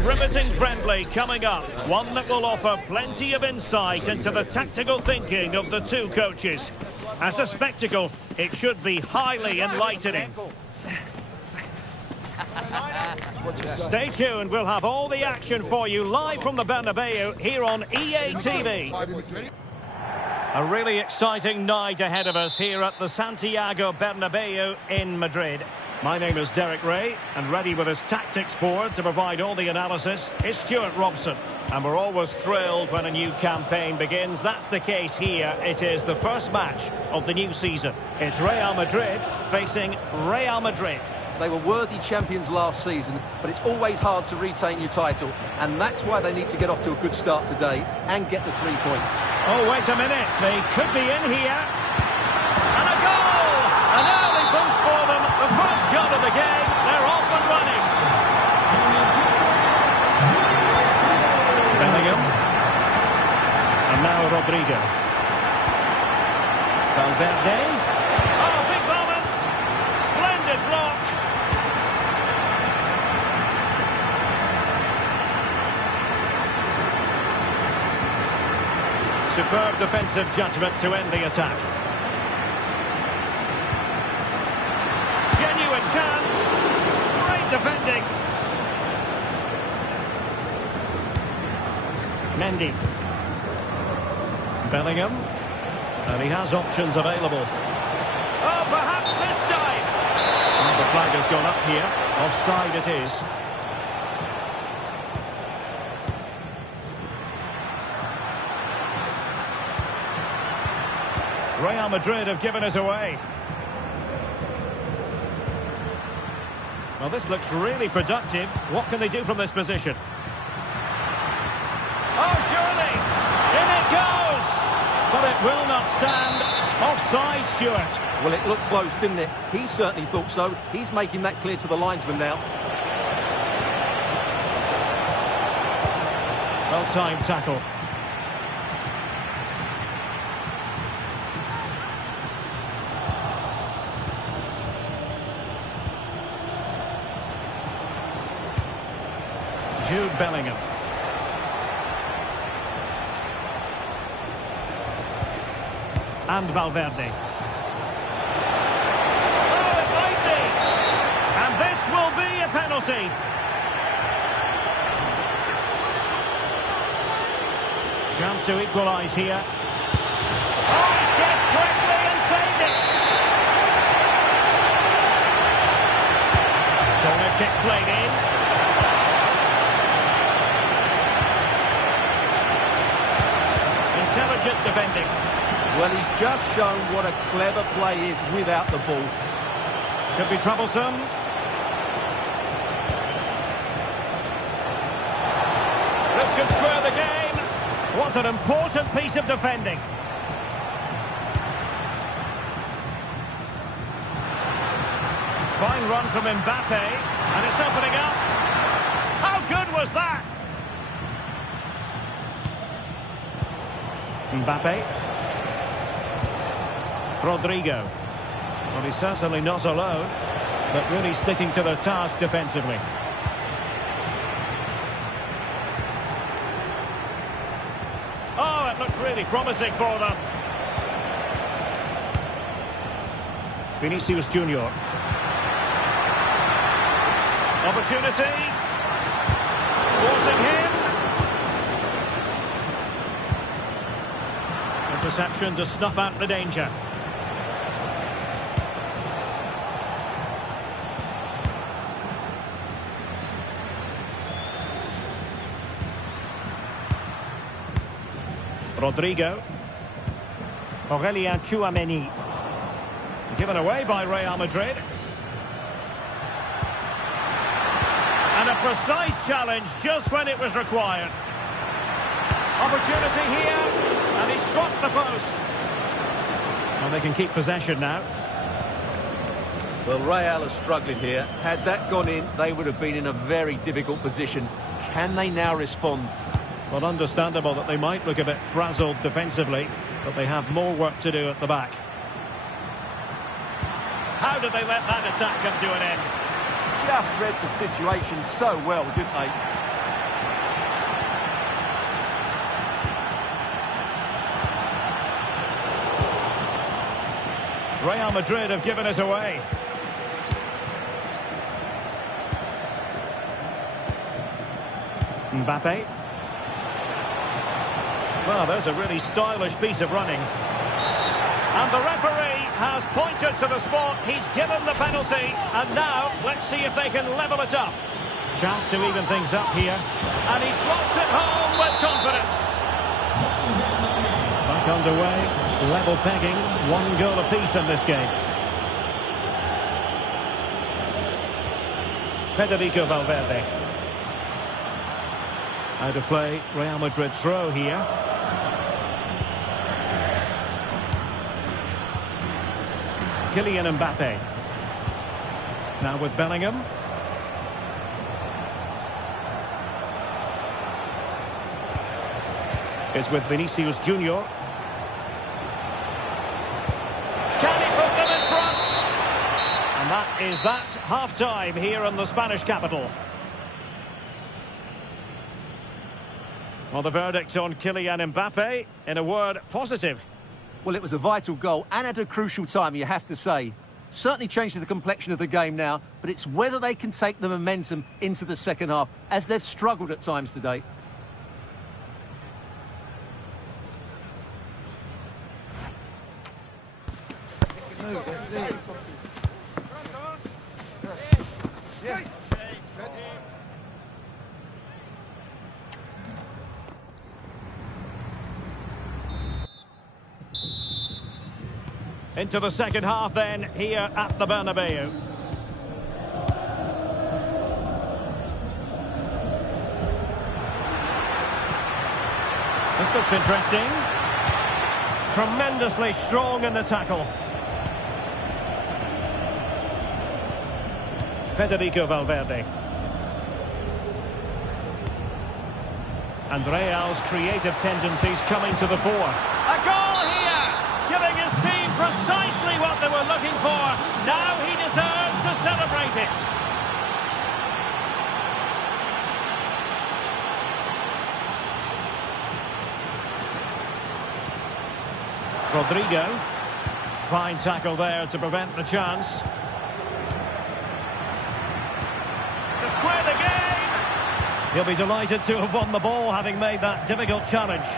riveting friendly coming up. One that will offer plenty of insight into the tactical thinking of the two coaches. As a spectacle, it should be highly enlightening. Stay tuned, we'll have all the action for you live from the Bernabeu here on EA TV. A really exciting night ahead of us here at the Santiago Bernabeu in Madrid. My name is Derek Ray, and ready with his tactics board to provide all the analysis is Stuart Robson. And we're always thrilled when a new campaign begins. That's the case here. It is the first match of the new season. It's Real Madrid facing Real Madrid. They were worthy champions last season, but it's always hard to retain your title, and that's why they need to get off to a good start today and get the 3 points. Oh, wait a minute. They could be in here. And a goal! An early boost for them. The first goal of the game. They're off and running. Bellingham. And now Rodrigo. Valverde. Oh, big moment. Splendid block. Superb defensive judgment to end the attack. Genuine chance. Great defending. Mendy. Bellingham. And he has options available. Oh, perhaps this time. And the flag has gone up here. Offside it is. Real Madrid have given us away. Well, this looks really productive. What can they do from this position? Oh, surely! In it goes! But it will not stand. Offside, Stuart. Well, it looked close, didn't it? He certainly thought so. He's making that clear to the linesman now. Well-timed tackle. Jude Bellingham. And Valverde. Oh, it might be! And this will be a penalty. Chance to equalise here. Oh, he's guessed correctly and saved it! Corner kick played in. Intelligent defending. Well, he's just shown what a clever play is without the ball. Could be troublesome. This could square the game. Was an important piece of defending. Fine run from Mbappe, and it's opening up. How good was that? Mbappe. Rodrigo. Well, he's certainly not alone, but really sticking to the task defensively. Oh, it looked really promising for them. Vinicius Junior. Opportunity. Forcing him. Interception to snuff out the danger. Rodrigo. Aurelien Tchouameni. Given away by Real Madrid. And a precise challenge just when it was required. Opportunity here. And he struck the post. Well, they can keep possession now. Well, Real are struggling here. Had that gone in, they would have been in a very difficult position. Can they now respond? Well, understandable that they might look a bit frazzled defensively, but they have more work to do at the back. How did they let that attack come to an end? Just read the situation so well, didn't they? Real Madrid have given it away. Mbappe. Well, there's a really stylish piece of running. And the referee has pointed to the spot. He's given the penalty. And now, let's see if they can level it up. Chance to even things up here. And he slots it home with confidence. Back underway. Level pegging. 1 goal apiece in this game. Federico Valverde. Out of play. Real Madrid throw here. Kylian Mbappe. Now with Bellingham. It's with Vinicius Junior. Can he put them in front? And that is that. Half-time here in the Spanish capital. Well, the verdict on Kylian Mbappe, in a word, positive. Well, it was a vital goal and at a crucial time, you have to say. Certainly changes the complexion of the game now, but it's whether they can take the momentum into the second half, as they've struggled at times today. Into the second half then, here at the Bernabeu. This looks interesting. Tremendously strong in the tackle. Federico Valverde. And Real's creative tendencies coming to the fore. A goal here! Giving his team precisely what they were looking for. Now he deserves to celebrate it. Rodrigo. Fine tackle there to prevent the chance. To square the game. He'll be delighted to have won the ball, having made that difficult challenge.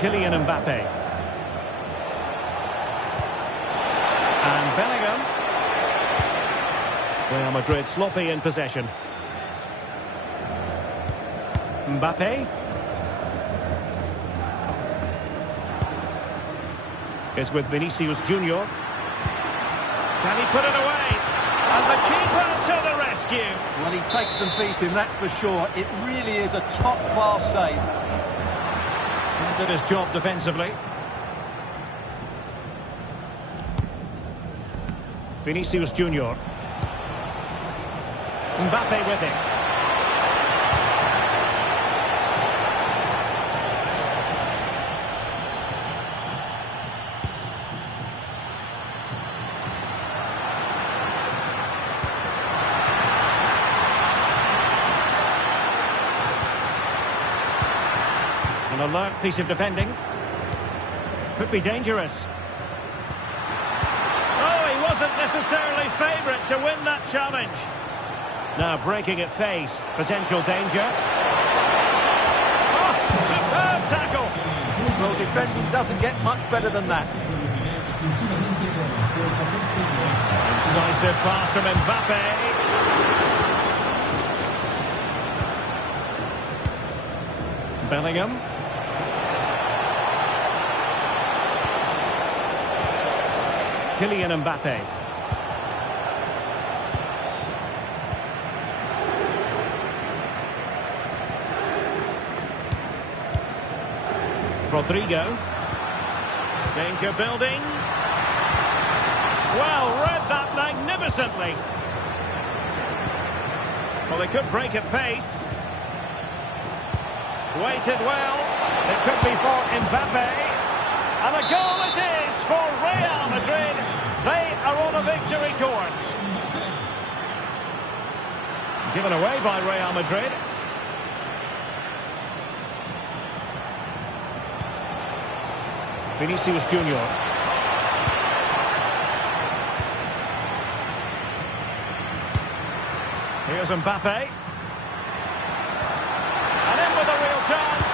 Kylian Mbappe. And Bellingham. Real Madrid sloppy in possession. Mbappe. Is with Vinicius Junior. Can he put it away? And the keeper to the rescue. Well, he takes some beating, that's for sure. It really is a top-class save. Did his job defensively. Vinicius Junior. Mbappe with it. An alert piece of defending. Could be dangerous. Oh, he wasn't necessarily favourite to win that challenge. Now breaking at pace. Potential danger. Oh, superb tackle. Well, defending doesn't get much better than that. Decisive pass from Mbappe. Bellingham. Kylian Mbappe. Rodrigo. Danger building. Well, read that magnificently. Well, they could break at pace. Waited well. It could be for Mbappe. And a goal it is for Real Madrid. They are on a victory course. Given away by Real Madrid. Vinicius Junior. Here's Mbappe. And in with a real chance.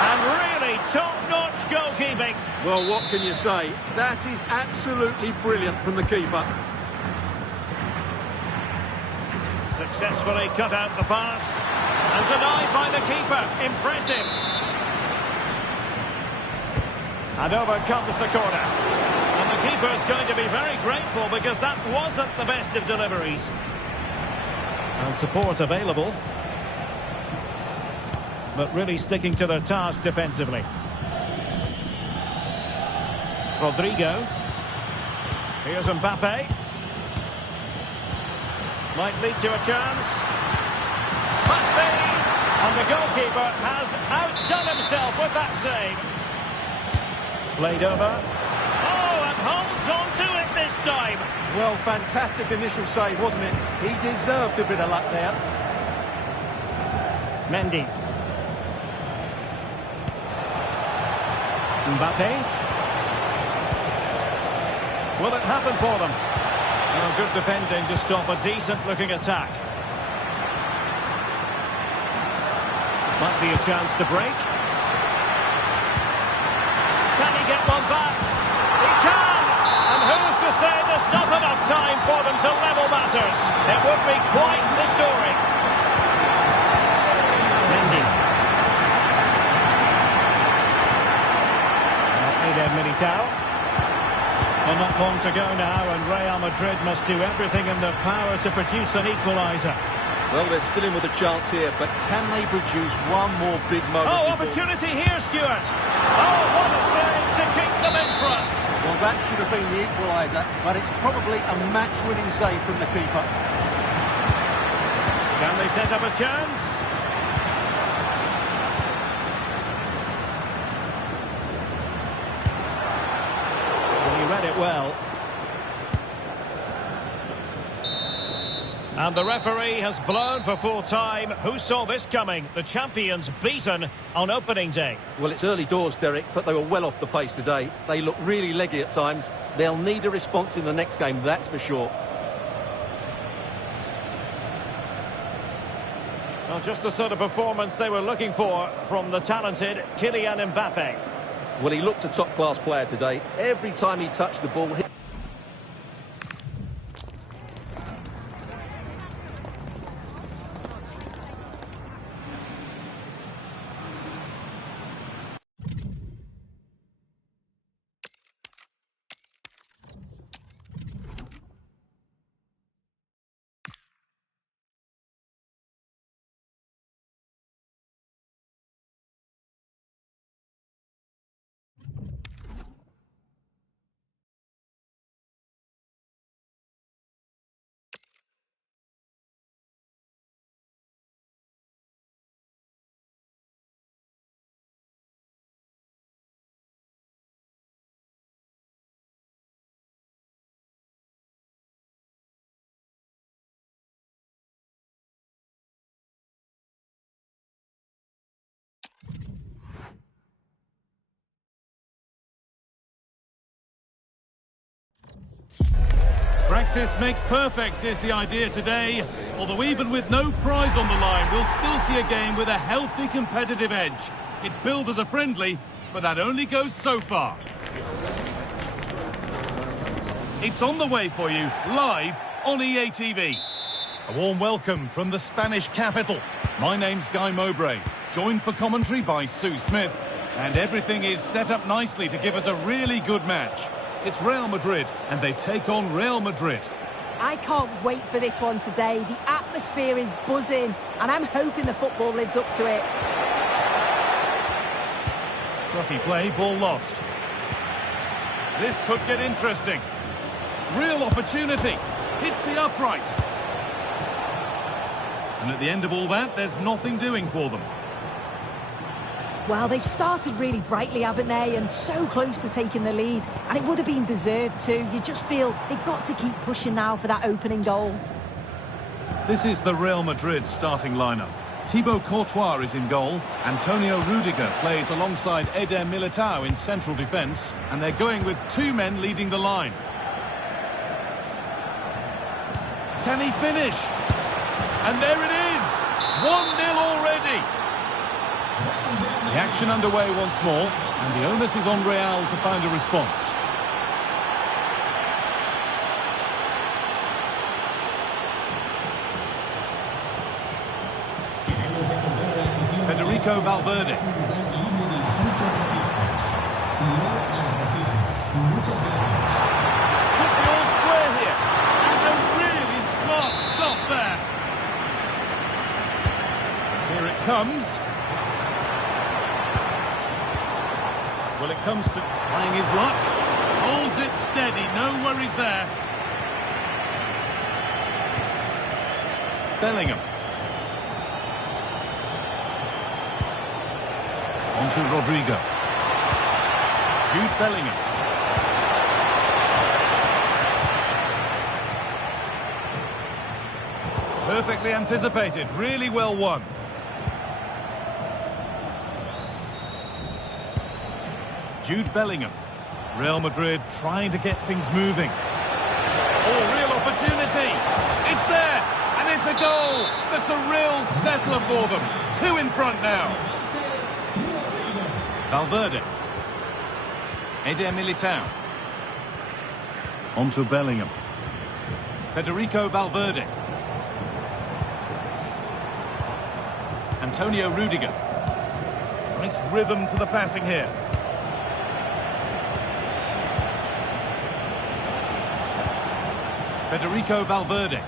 And really top-notch goalkeeping. Well, what can you say? That is absolutely brilliant from the keeper. Successfully cut out the pass. And denied by the keeper. Impressive. And over comes the corner. And the keeper's going to be very grateful because that wasn't the best of deliveries. And support available. But really sticking to their task defensively. Rodrigo. Here's Mbappe. Might lead to a chance. Must be. And the goalkeeper has outdone himself with that save. Played over. Oh, and holds on to it this time. Well, fantastic initial save, wasn't it? He deserved a bit of luck there. Mendy. Mbappe. Will it happen for them? Oh, good defending to stop a decent-looking attack. Might be a chance to break. Can he get one back? He can! And who's to say there's not enough time for them to level matters? It would be quite the story. Mendy. Eder Militao. Well, not long to go now, and Real Madrid must do everything in their power to produce an equaliser. Well, they're still in with a chance here, but can they produce one more big moment? Oh, opportunity here, Stuart. Oh, what a save to keep them in front. Well, that should have been the equaliser, but it's probably a match-winning save from the keeper. Can they set up a chance? Well, he read it well. And the referee has blown for full time. Who saw this coming? The champions beaten on opening day. Well, it's early doors, Derek, but they were well off the pace today. They look really leggy at times. They'll need a response in the next game, that's for sure. Well, just the sort of performance they were looking for from the talented Kylian Mbappe. Well, he looked a top-class player today. Every time he touched the ball... Practice makes perfect is the idea today. Although even with no prize on the line, we'll still see a game with a healthy competitive edge. It's billed as a friendly, but that only goes so far. It's on the way for you, live on EA TV. A warm welcome from the Spanish capital. My name's Guy Mowbray, joined for commentary by Sue Smith. And everything is set up nicely to give us a really good match. It's Real Madrid, and they take on Real Madrid. I can't wait for this one today. The atmosphere is buzzing, and I'm hoping the football lives up to it. Scruffy play, ball lost. This could get interesting. Real opportunity. Hits the upright. And at the end of all that, there's nothing doing for them. Well, they've started really brightly, haven't they? And so close to taking the lead. And it would have been deserved too. You just feel they've got to keep pushing now for that opening goal. This is the Real Madrid starting lineup. Thibaut Courtois is in goal. Antonio Rudiger plays alongside Eder Militao in central defence. And they're going with two men leading the line. Can he finish? And there it is! 1-0 already! The action underway once more, and the onus is on Real to find a response. Federico Valverde. Put the all square here, and a really smart stop there. Here it comes. Well, it comes to trying his luck. Holds it steady, no worries there. Bellingham. On to Rodrigo. Jude Bellingham. Perfectly anticipated, really well won. Jude Bellingham. Real Madrid trying to get things moving. Oh, real opportunity. It's there, and it's a goal. That's a real settler for them. 2 in front now. Valverde. Eder Militao. On to Bellingham. Federico Valverde. Antonio Rudiger. Nice rhythm to the passing here. Federico Valverde.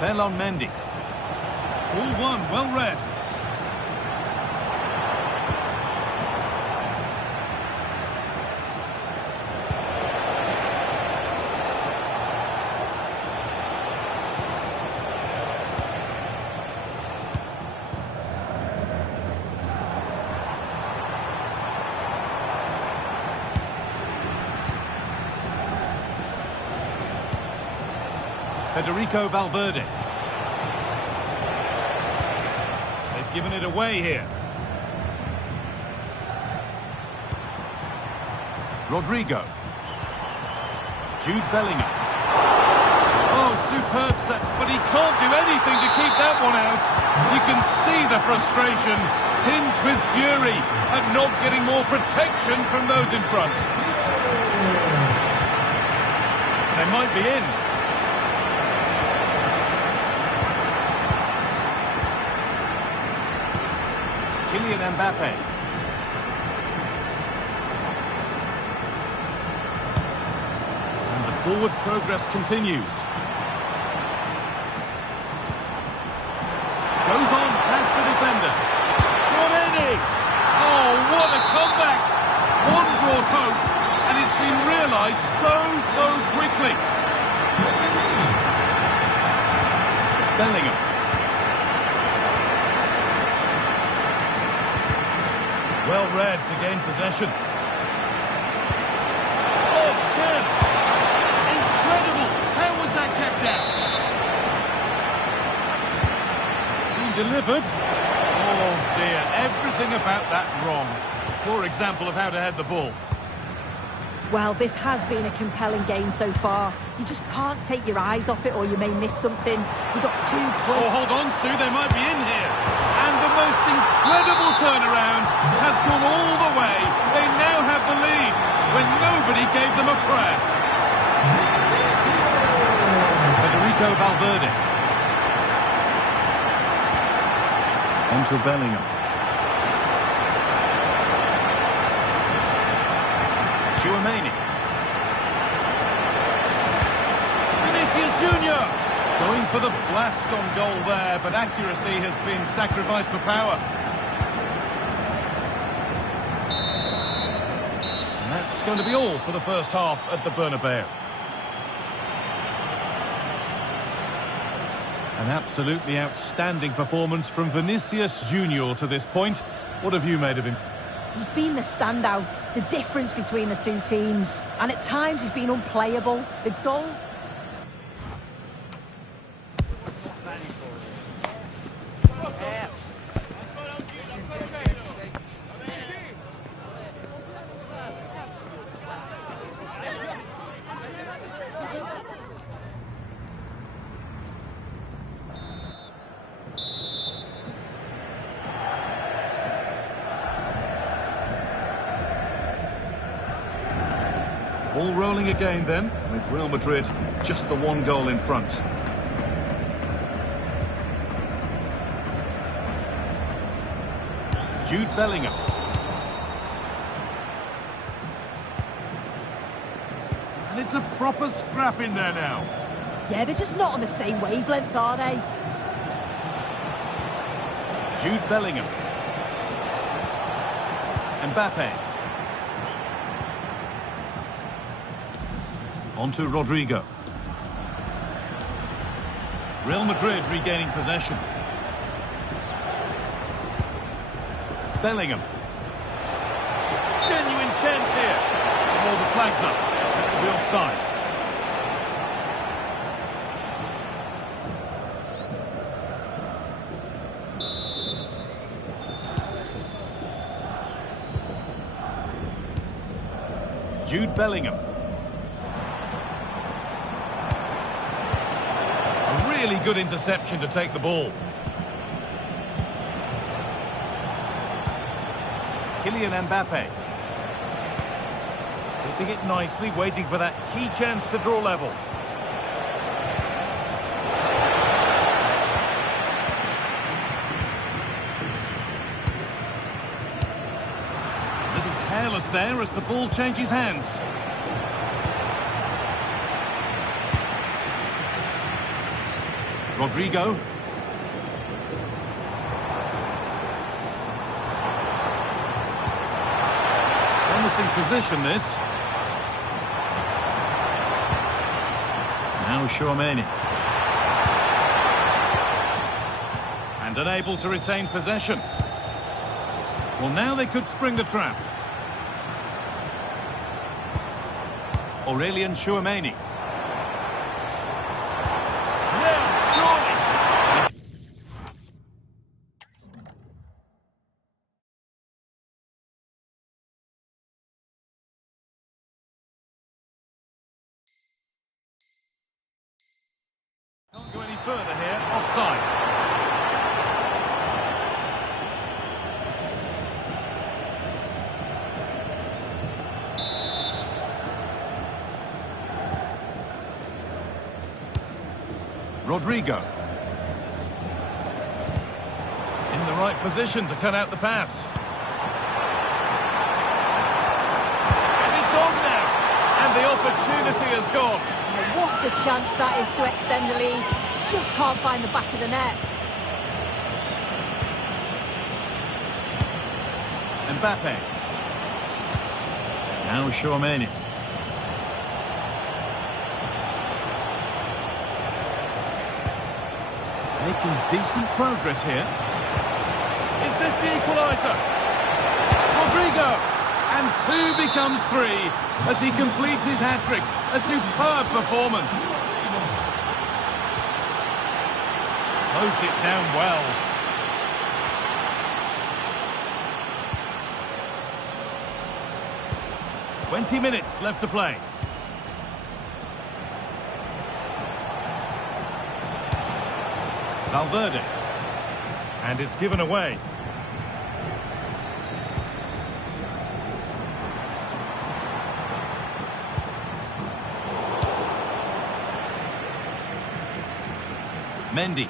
Ferland Mendy. All one, well read. Federico Valverde. They've given it away here. Rodrigo. Jude Bellingham. Oh, superb set, but he can't do anything to keep that one out. You can see the frustration, tinged with fury, at not getting more protection from those in front. They might be in. Kylian Mbappe. And the forward progress continues. Goes on past the defender. Chouameni! Oh, what a comeback! One brought hope, and it's been realised so quickly. Bellingham. Well read to gain possession. Oh, chance! Incredible! How was that kept out? It's been delivered. Oh dear, everything about that wrong. Poor example of how to head the ball. Well, this has been a compelling game so far. You just can't take your eyes off it or you may miss something. You got too close. Oh, hold on, Sue, they might be in here. And the most incredible turnaround has gone all the way. They now have the lead when nobody gave them a prayer. Federico Valverde. On to Bellingham. Chouameni. Vinicius Junior going for the blast on goal there, but accuracy has been sacrificed for power. And that's going to be all for the first half at the Bernabeu. An absolutely outstanding performance from Vinicius Junior to this point. What have you made of him? He's been the standout, the difference between the two teams. And at times he's been unplayable. The goal... All rolling again then, with Real Madrid just the one goal in front. Jude Bellingham. And it's a proper scrap in there now. Yeah, they're just not on the same wavelength, are they? Jude Bellingham. Mbappe. On to Rodrigo. Real Madrid regaining possession. Bellingham. Genuine chance here. All the flags up. That will be offside. Jude Bellingham. Really good interception to take the ball. Kylian Mbappe. Keeping it nicely, waiting for that key chance to draw level. A little careless there as the ball changes hands. Rodrigo. Promising position, this. Now Tchouaméni. And unable to retain possession. Well, now they could spring the trap. Aurélien Tchouaméni. Can't go any further here, offside. Rodrigo. In the right position to cut out the pass. And it's on now. And the opportunity has gone. What a chance that is to extend the lead. You just can't find the back of the net. Mbappe. Now Tchouaméni. Making decent progress here. Is this the equaliser? Rodrigo! And 2 becomes 3 as he completes his hat-trick. A superb performance. Closed it down well. "20 minutes left to play. Valverde. And it's given away. Mendy.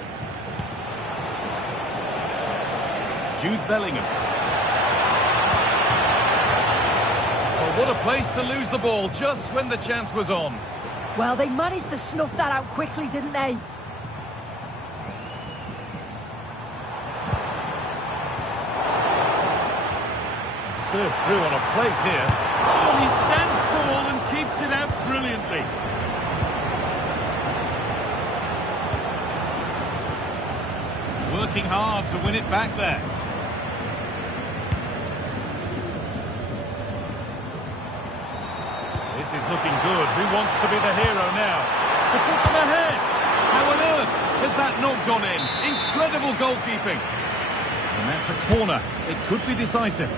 Jude Bellingham. Well, what a place to lose the ball just when the chance was on. Well, they managed to snuff that out quickly, didn't they? Served through on a plate here. Oh, he stands tall and keeps it out brilliantly. Working hard to win it back there. is looking good. Who wants to be the hero now? To put them ahead. How on earth has that not gone in? Incredible goalkeeping. And that's a corner. It could be decisive.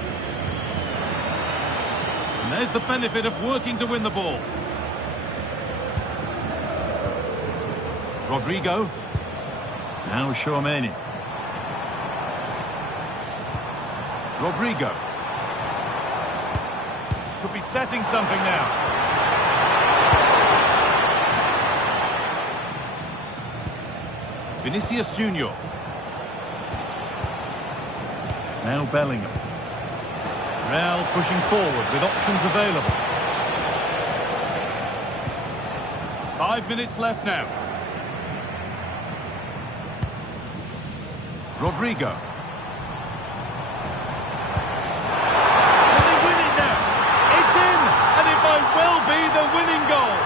And there's the benefit of working to win the ball. Rodrigo. Now Tchouaméni. Rodrigo. Could be setting something now. Vinicius Junior. Now Bellingham. Real pushing forward with options available. 5 minutes left now. Rodrigo. Can they win it now? It's in, and it might well be the winning goal.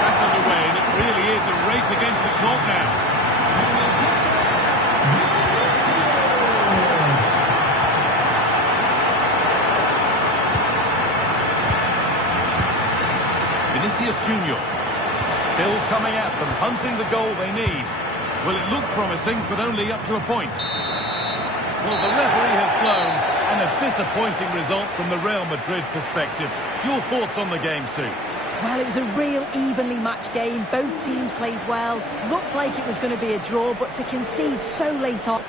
Back underway, and it really is a race against the clock now. Vinicius Junior. Still coming at them, hunting the goal they need. Well, it looked promising, but only up to a point. Well, the referee has blown, and a disappointing result from the Real Madrid perspective. Your thoughts on the game, Sue? Well, it was a real evenly matched game. Both teams played well. Looked like it was going to be a draw, but to concede so late on...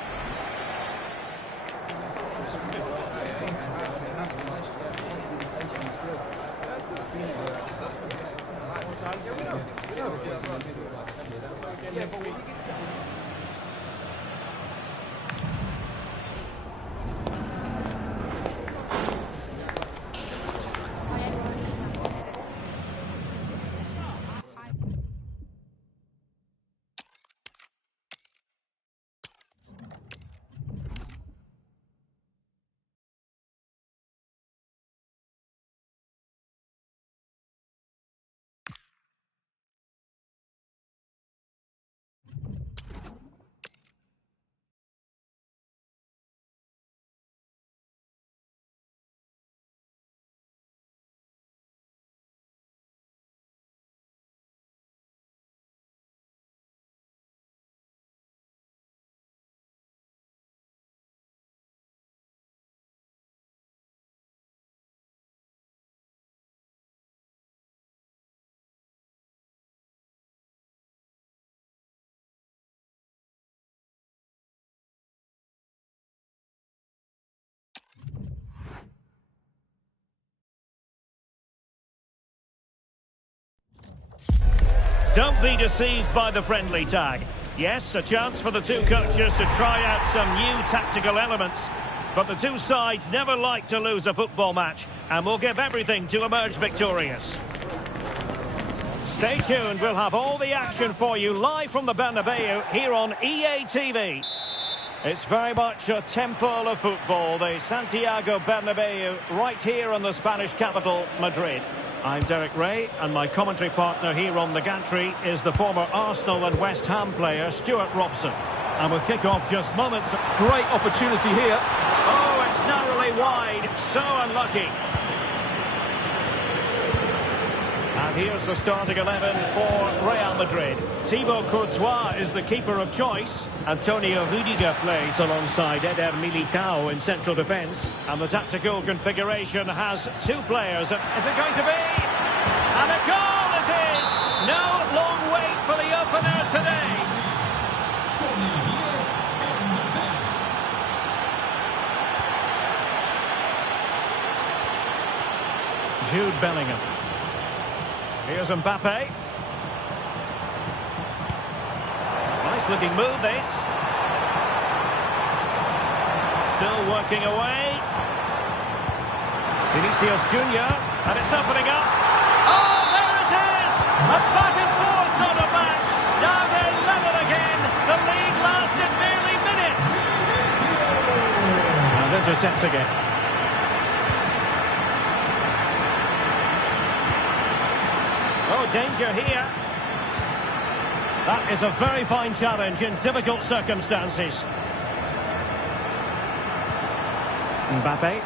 Don't be deceived by the friendly tag. Yes, a chance for the two coaches to try out some new tactical elements. But the two sides never like to lose a football match and will give everything to emerge victorious. Stay tuned, we'll have all the action for you live from the Bernabeu here on EA TV. It's very much a temple of football, the Santiago Bernabeu, right here in the Spanish capital, Madrid. I'm Derek Ray, and my commentary partner here on the gantry is the former Arsenal and West Ham player, Stuart Robson. And with kick-off just moments... Great opportunity here. Oh, it's narrowly wide. So unlucky. And here's the starting 11 for Real Madrid. Thibaut Courtois is the keeper of choice. Antonio Rudiger plays alongside Eder Militao in central defence. And the tactical configuration has two players. Is it going to be? And a goal it is! No long wait for the opener today. Jude Bellingham. Here's Mbappe. Nice looking move, this. Still working away. Vinicius Junior, and it's opening up. Oh, there it is! A back and forth sort of match. Now they're level again. The lead lasted merely minutes. And intercepts again. Oh, danger here. That is a very fine challenge in difficult circumstances. Mbappe.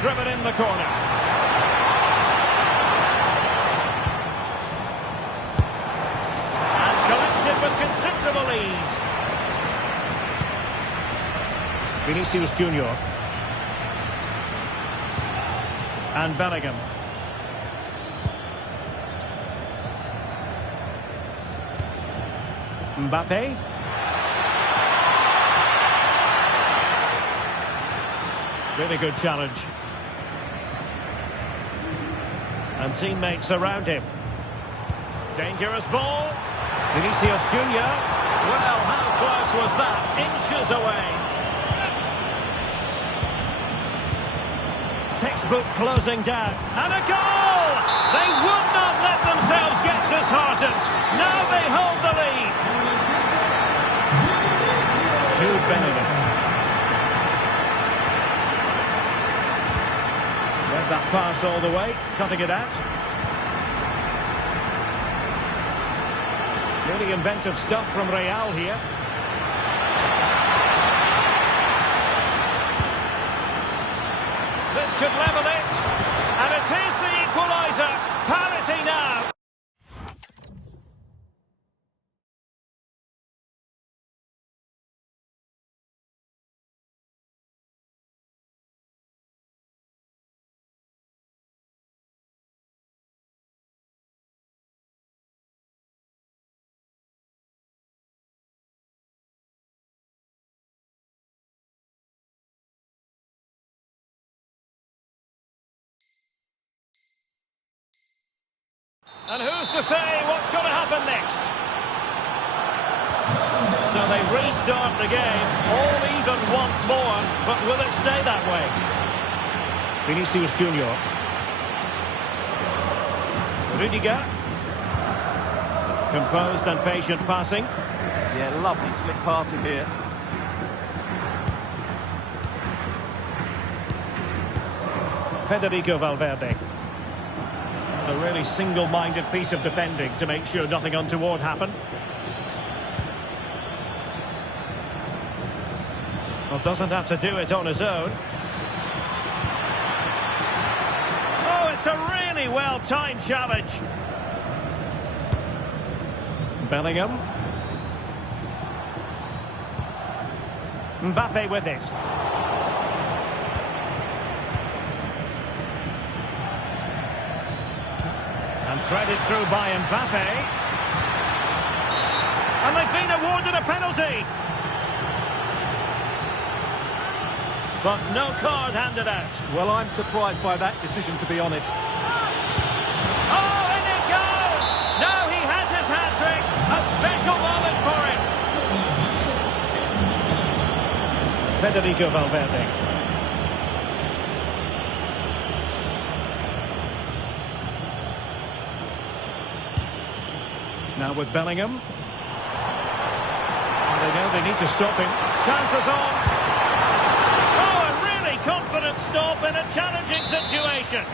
driven in the corner. And collected with considerable ease. Vinicius Junior. And Bellingham. Mbappe. Really good challenge. And teammates around him. Dangerous ball. Vinicius Junior. Well, how close was that? Inches away. Textbook closing down. And a goal! They would not let themselves get disheartened. Now they hold the lead. Jude Bellingham. Read that pass all the way, cutting it out. Really inventive stuff from Real here. This could level it, and it is the equaliser. Parity now. And who's to say what's going to happen next? So they restart the game, all even once more, but will it stay that way? Vinicius Junior. Rudiger. Composed and patient passing. Yeah, lovely slick passing here. Federico Valverde. A really single-minded piece of defending to make sure nothing untoward happened. Well, doesn't have to do it on his own. Oh, it's a really well-timed challenge. Bellingham. Mbappe with it. And threaded through by Mbappe. And they've been awarded a penalty. But no card handed out. Well, I'm surprised by that decision, to be honest. Oh, and it goes! Now he has his hat-trick. A special moment for him. Federico Valverde. Now with Bellingham. And they know they need to stop him. Chances on. Oh, a really confident stop in a challenging situation.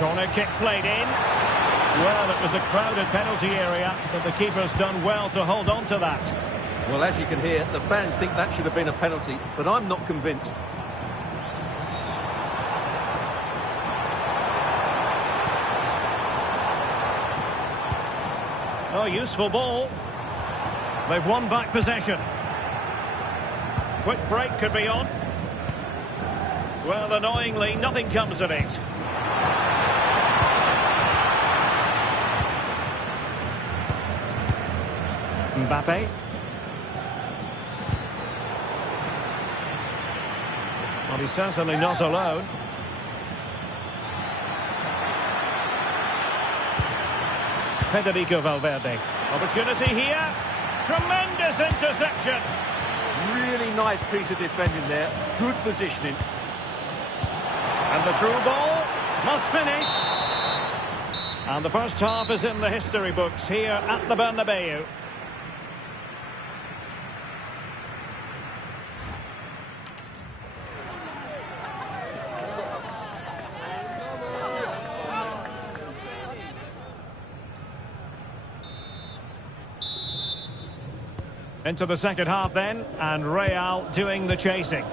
Corner kick played in. Well, it was a crowded penalty area, but the keeper's done well to hold on to that. Well, as you can hear, the fans think that should have been a penalty, but I'm not convinced. Oh, useful ball. They've won back possession. Quick break could be on. Well, annoyingly, nothing comes of it. Mbappe. Well, he's certainly not alone. Federico Valverde. Opportunity here. Tremendous interception. Really nice piece of defending there. Good positioning. And the through ball must finish. And the first half is in the history books here at the Bernabeu. Into the second half then, and Real doing the chasing.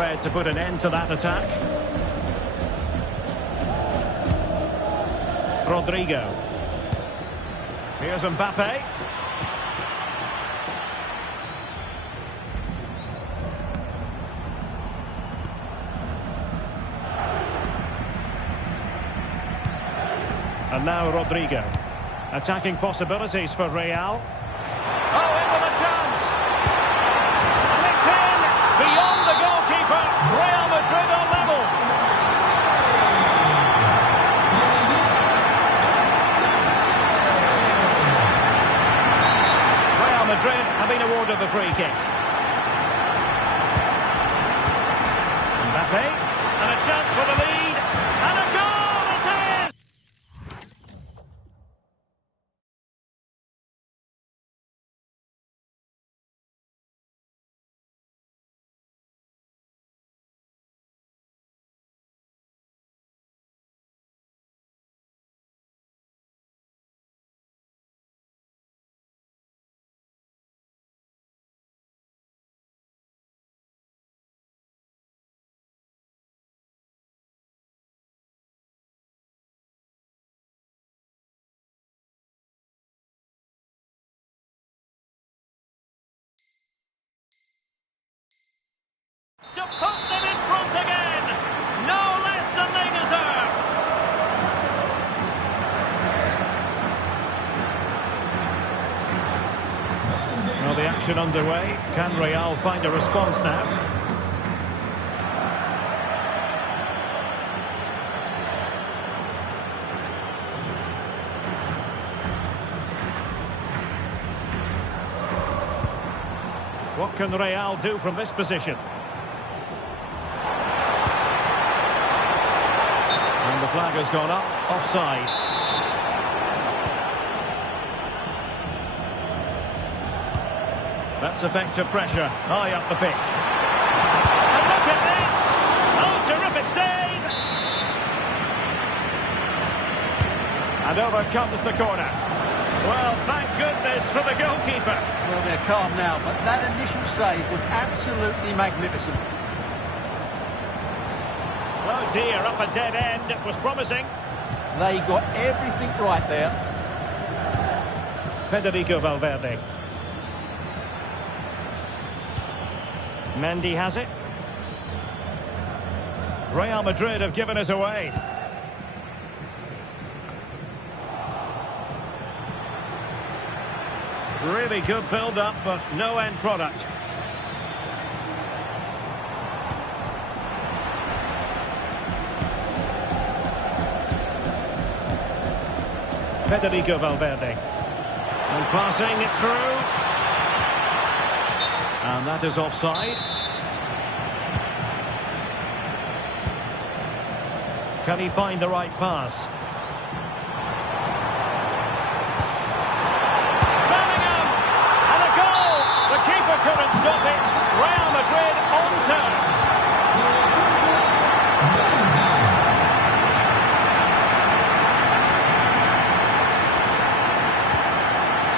thread to put an end to that attack. Rodrigo. Here's Mbappe. And now Rodrigo. Attacking possibilities for Real. Oh, in with a chance! And it's in! Beyond the goalkeeper! Real Madrid are level! Real Madrid have been awarded the free kick. Mbappe. And a chance for the lead. And a goal! It is! To put them in front again! No less than they deserve! Well, the action underway. Can Real find a response now? What can Real do from this position? And the flag has gone up, offside. That's effective pressure, high up the pitch. And look at this! Oh, terrific save! And over comes the corner. Well, thank goodness for the goalkeeper. Well, they're calm now, but that initial save was absolutely magnificent. Oh dear, up a dead end. It was promising. They got everything right there. Federico Valverde. Mendy has it. Real Madrid have given us away. Really good build-up, but no end product. Federico Valverde. And passing it through. And that is offside. Can he find the right pass? Bellingham! And a goal! The keeper couldn't stop it. Real Madrid on terms.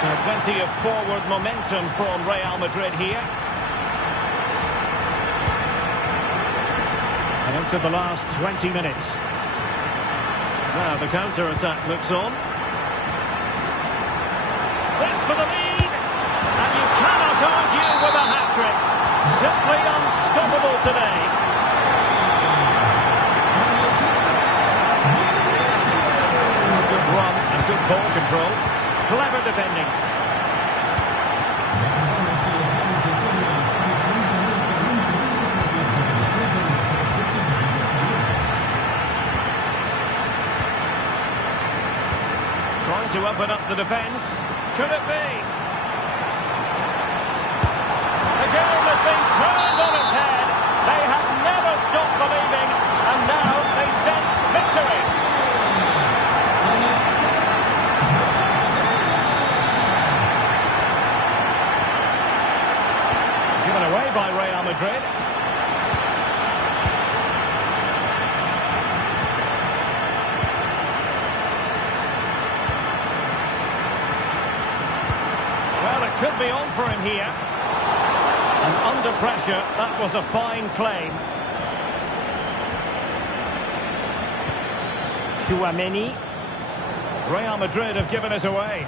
So plenty of forward momentum from Real Madrid here. And into the last 20 minutes. Now the counter-attack looks on. This for the lead. And you cannot argue with a hat-trick. Simply unstoppable today. Good run and good ball control. Clever defending. Trying to open up the defence. Could it be? The game has been turned on its head. They have never stopped believing, and now they sense victory. Given away by Real Madrid. Well, it could be on for him here. And under pressure, that was a fine claim. Tchouaméni. Real Madrid have given it away.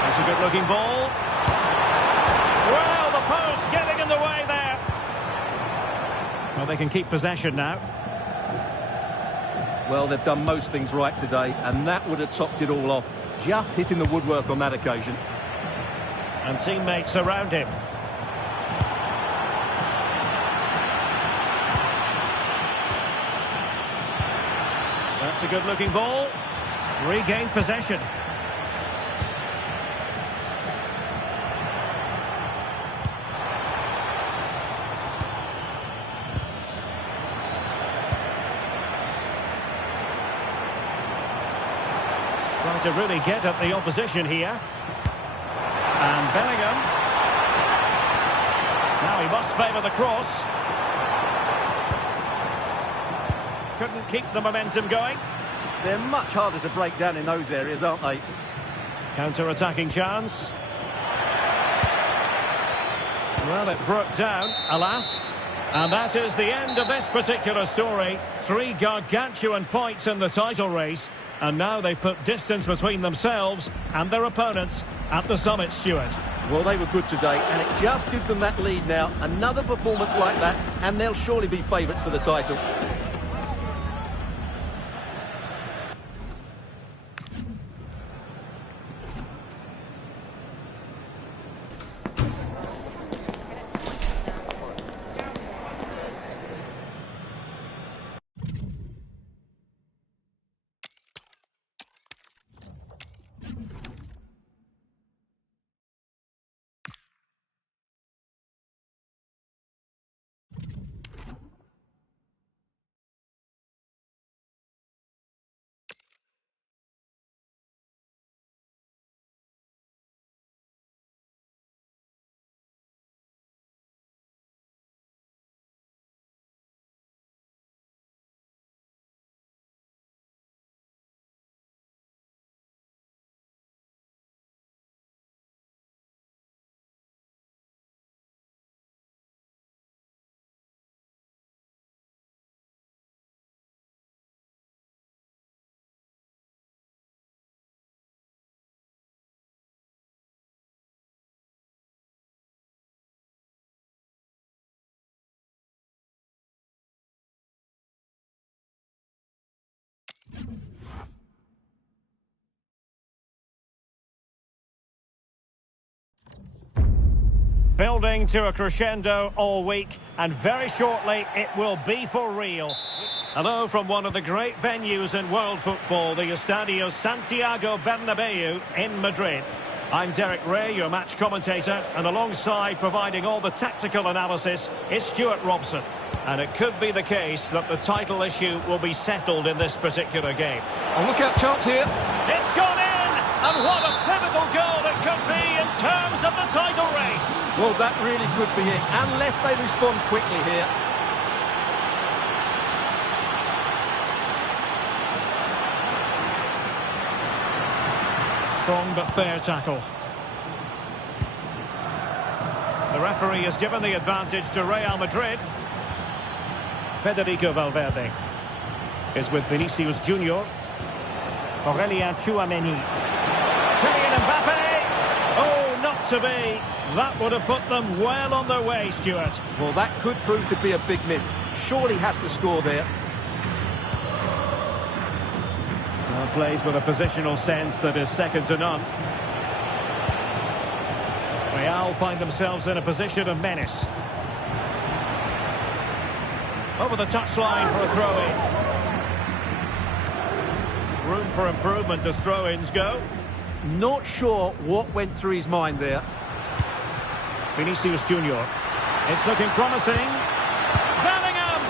That's a good-looking ball. Well, the post getting in the way there. Well, they can keep possession now. Well, they've done most things right today, and that would have topped it all off. Just hitting the woodwork on that occasion. And teammates around him. That's a good-looking ball. Regained possession. Trying to really get at the opposition here. And Bellingham. Now he must favour the cross. Couldn't keep the momentum going. They're much harder to break down in those areas, aren't they? Counter-attacking chance. Well, it broke down, alas. And that is the end of this particular story. 3 gargantuan points in the title race. And now they've put distance between themselves and their opponents at the summit, Stuart. Well, they were good today, and it just gives them that lead now. Another performance like that, and they'll surely be favourites for the title. Building to a crescendo all week, and very shortly it will be for real. Hello from one of the great venues in world football, the Estadio Santiago Bernabeu in Madrid. I'm Derek Ray, your match commentator, and alongside providing all the tactical analysis is Stuart Robson. And it could be the case that the title issue will be settled in this particular game. Oh, look out, chance here. It's gone in! And what a pivotal goal it could be in terms of the title race. Well, that really could be it, unless they respond quickly here. Strong but fair tackle. The referee has given the advantage to Real Madrid. Federico Valverde is with Vinicius Junior. Aurelien Tchouaméni. Kylian Mbappe. Oh, not to be. That would have put them well on their way, Stuart. Well, that could prove to be a big miss. Surely has to score there. Well, plays with a positional sense that is second to none. Real find themselves in a position of menace. Over the touchline for a throw-in. Room for improvement as throw-ins go. Not sure what went through his mind there. Vinicius Junior. It's looking promising. Bellingham!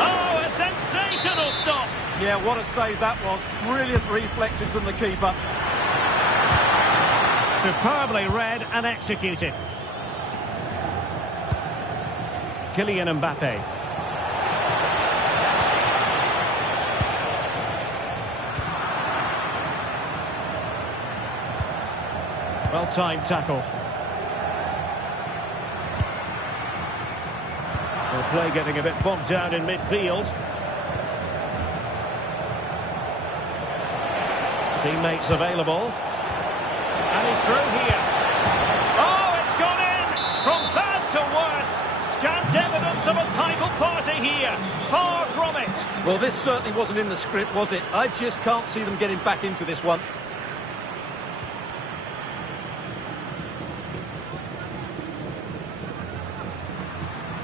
Oh, a sensational stop! Yeah, what a save that was. Brilliant reflexes from the keeper. Superbly read and executed. Kylian Mbappe. Well-timed tackle. play getting a bit bogged down in midfield. Teammates available. And he's through here. Oh, it's gone in! From bad to worse. Scant evidence of a title party here. Far from it. Well, this certainly wasn't in the script, was it? I just can't see them getting back into this one.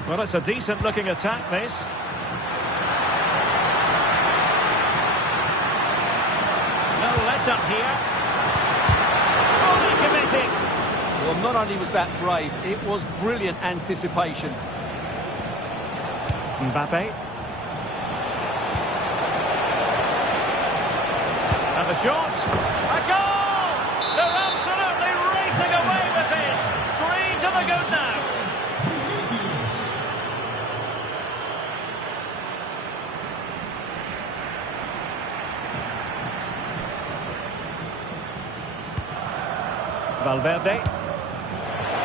Well, it's a decent-looking attack, this. No let-up here. Fully committed. Well, not only was that brave, it was brilliant anticipation. Mbappe. And the shot. A goal! They're absolutely racing away with this. 3 to the good now. Valverde.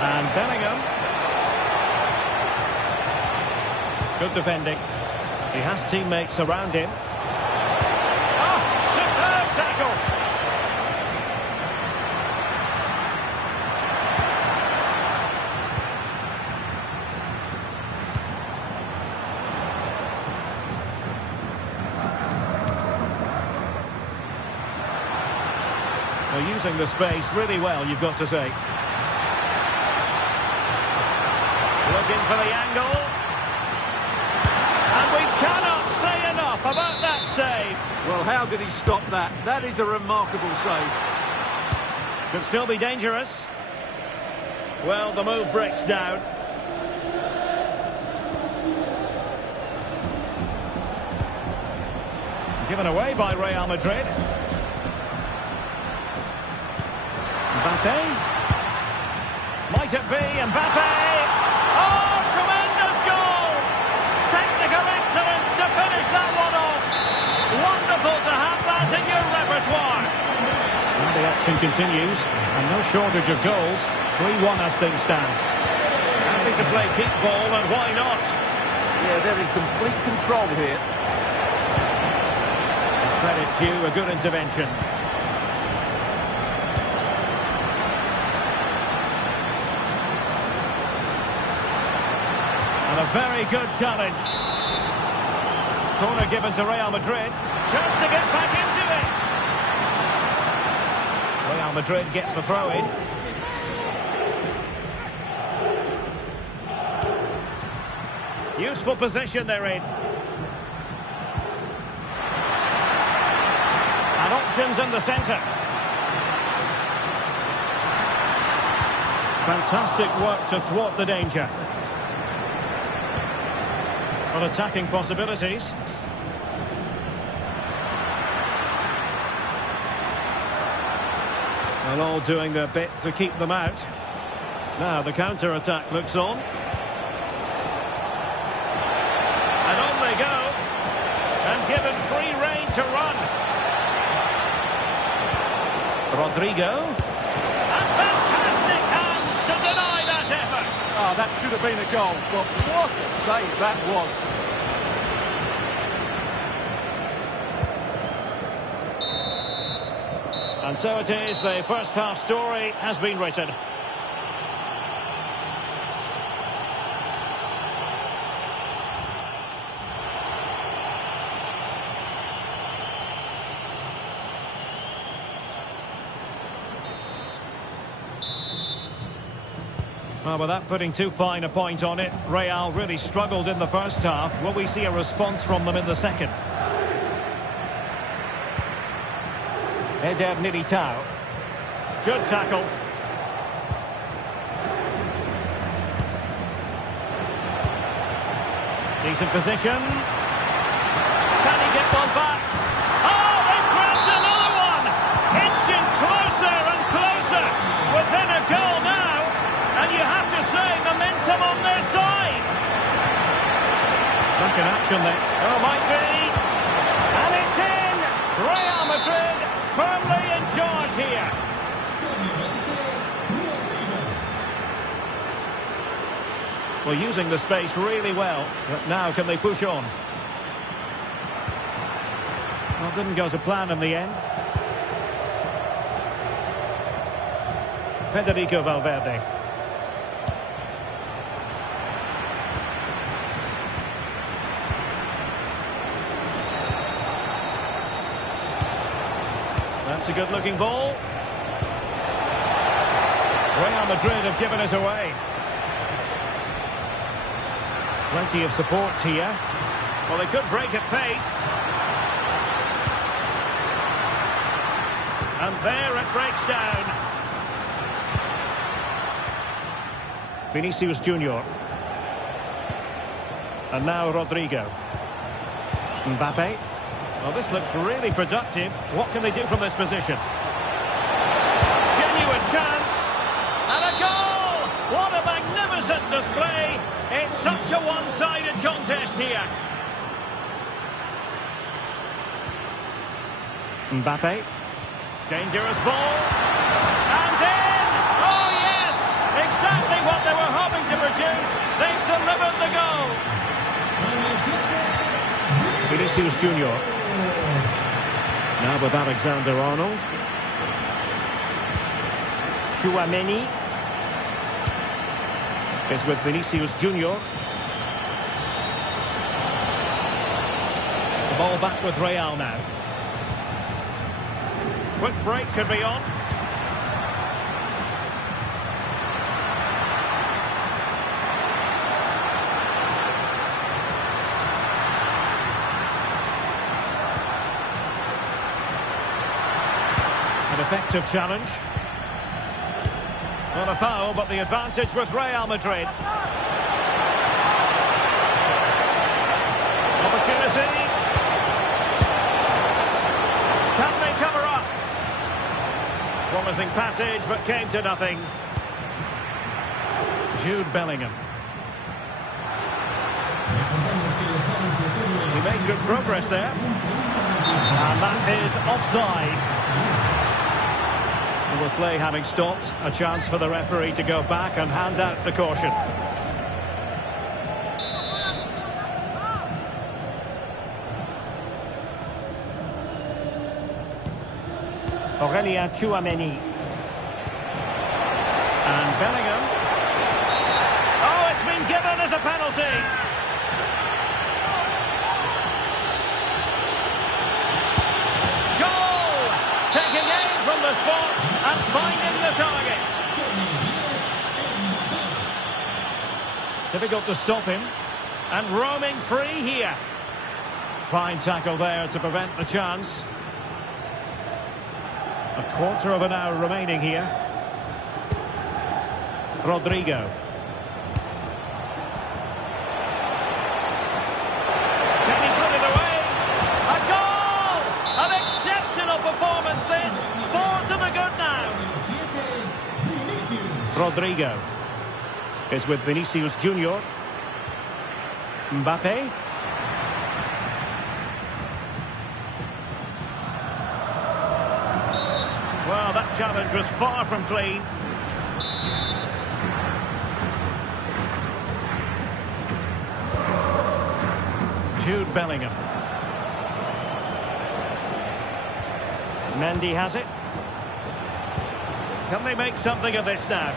And Bellingham. Good defending. He has teammates around him. Oh, superb tackle. They're using the space really well, you've got to say. Looking for the angle. And we cannot say enough about that save. Well, how did he stop that? That is a remarkable save. Could still be dangerous. Well, the move breaks down. Given away by Real Madrid. Mbappe. Might it be Mbappe? Oh, tremendous goal! Technical excellence to finish that one off. Wonderful to have that in your repertoire. And the action continues, and no shortage of goals. 3-1 as things stand. Happy to play keep ball, and why not? Yeah, they're in complete control here. Credit due, a good intervention. And a very good challenge. Corner given to Real Madrid. Chance to get back into it. Real Madrid get the throw in. Useful position they're in. And options in the centre. Fantastic work to thwart the danger. On attacking possibilities. And all doing their bit to keep them out. Now the counter-attack looks on. And on they go. And given free rein to run. Rodrigo. And fantastic hands to deny that effort. Oh, that should have been a goal, but what a save that was. And so it is, the first half story has been written. Well, without putting too fine a point on it, Real really struggled in the first half. Will we see a response from them in the second? Eder Militao. Good tackle. Decent position. Can he get one back? Oh, they've grabbed another one! Inching closer and closer. Within a goal now. And you have to say, momentum on their side. Back in action there. Oh, might be. And it's in! Real Madrid firmly in charge here. Well, using the space really well, but now can they push on? Well, didn't go to plan in the end. Federico Valverde. That's a good-looking ball. Real Madrid have given it away. Plenty of support here. Well, they could break at pace. And there it breaks down. Vinicius Junior. And now Rodrigo. Mbappe. Well, this looks really productive. What can they do from this position? Genuine chance. And a goal! What a magnificent display. It's such a one-sided contest here. Mbappe. Dangerous ball. And in! Oh, yes! Exactly what they were hoping to produce. They've delivered the goal. Vinicius Junior. Now with Alexander-Arnold. Tchouaméni is with Vinicius Junior. The ball back with Real now. Quick break could be on. An effective challenge. Not a foul, but the advantage with Real Madrid. Opportunity. Can they cover up? Promising passage, but came to nothing. Jude Bellingham. He made good progress there. And that is offside. With play having stopped, a chance for the referee to go back and hand out the caution. Aurélien Tchouaméni. And Bellingham. Oh, it's been given as a penalty. Goal! Taking aim from the spot and finding the target. Difficult to stop him. And roaming free here. Fine tackle there to prevent the chance. A quarter of an hour remaining here. Rodrigo. Can he put it away? A goal! An exceptional performance this. 4 to the good now. Rodrigo is with Vinicius Junior. Mbappe. Well, that challenge was far from clean. Jude Bellingham. Mendy has it. Can they make something of this now?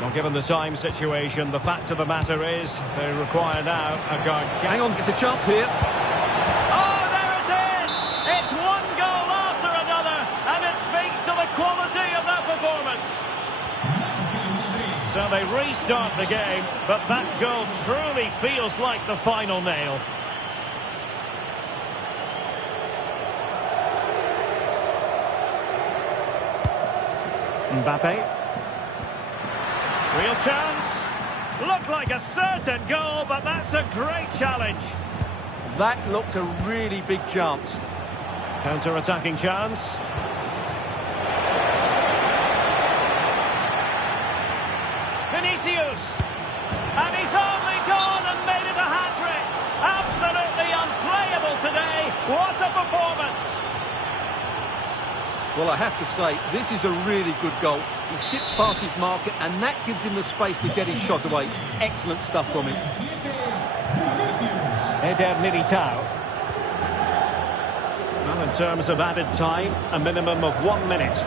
Well, given the time situation, the fact of the matter is they require now a guard. Hang on, it's a chance here. Oh, there it is! It's one goal after another, and it speaks to the quality of that performance. So they restart the game, but that goal truly feels like the final nail. Mbappe. Real chance. Looked like a certain goal, but that's a great challenge. That looked a really big chance. Counter-attacking chance. Vinicius. And he's only gone and made it a hat-trick. Absolutely unplayable today. What a performance. Well, I have to say, this is a really good goal. He skips past his marker, and that gives him the space to get his shot away. Excellent stuff from him. Eder Militao. Well, in terms of added time, a minimum of 1 minute.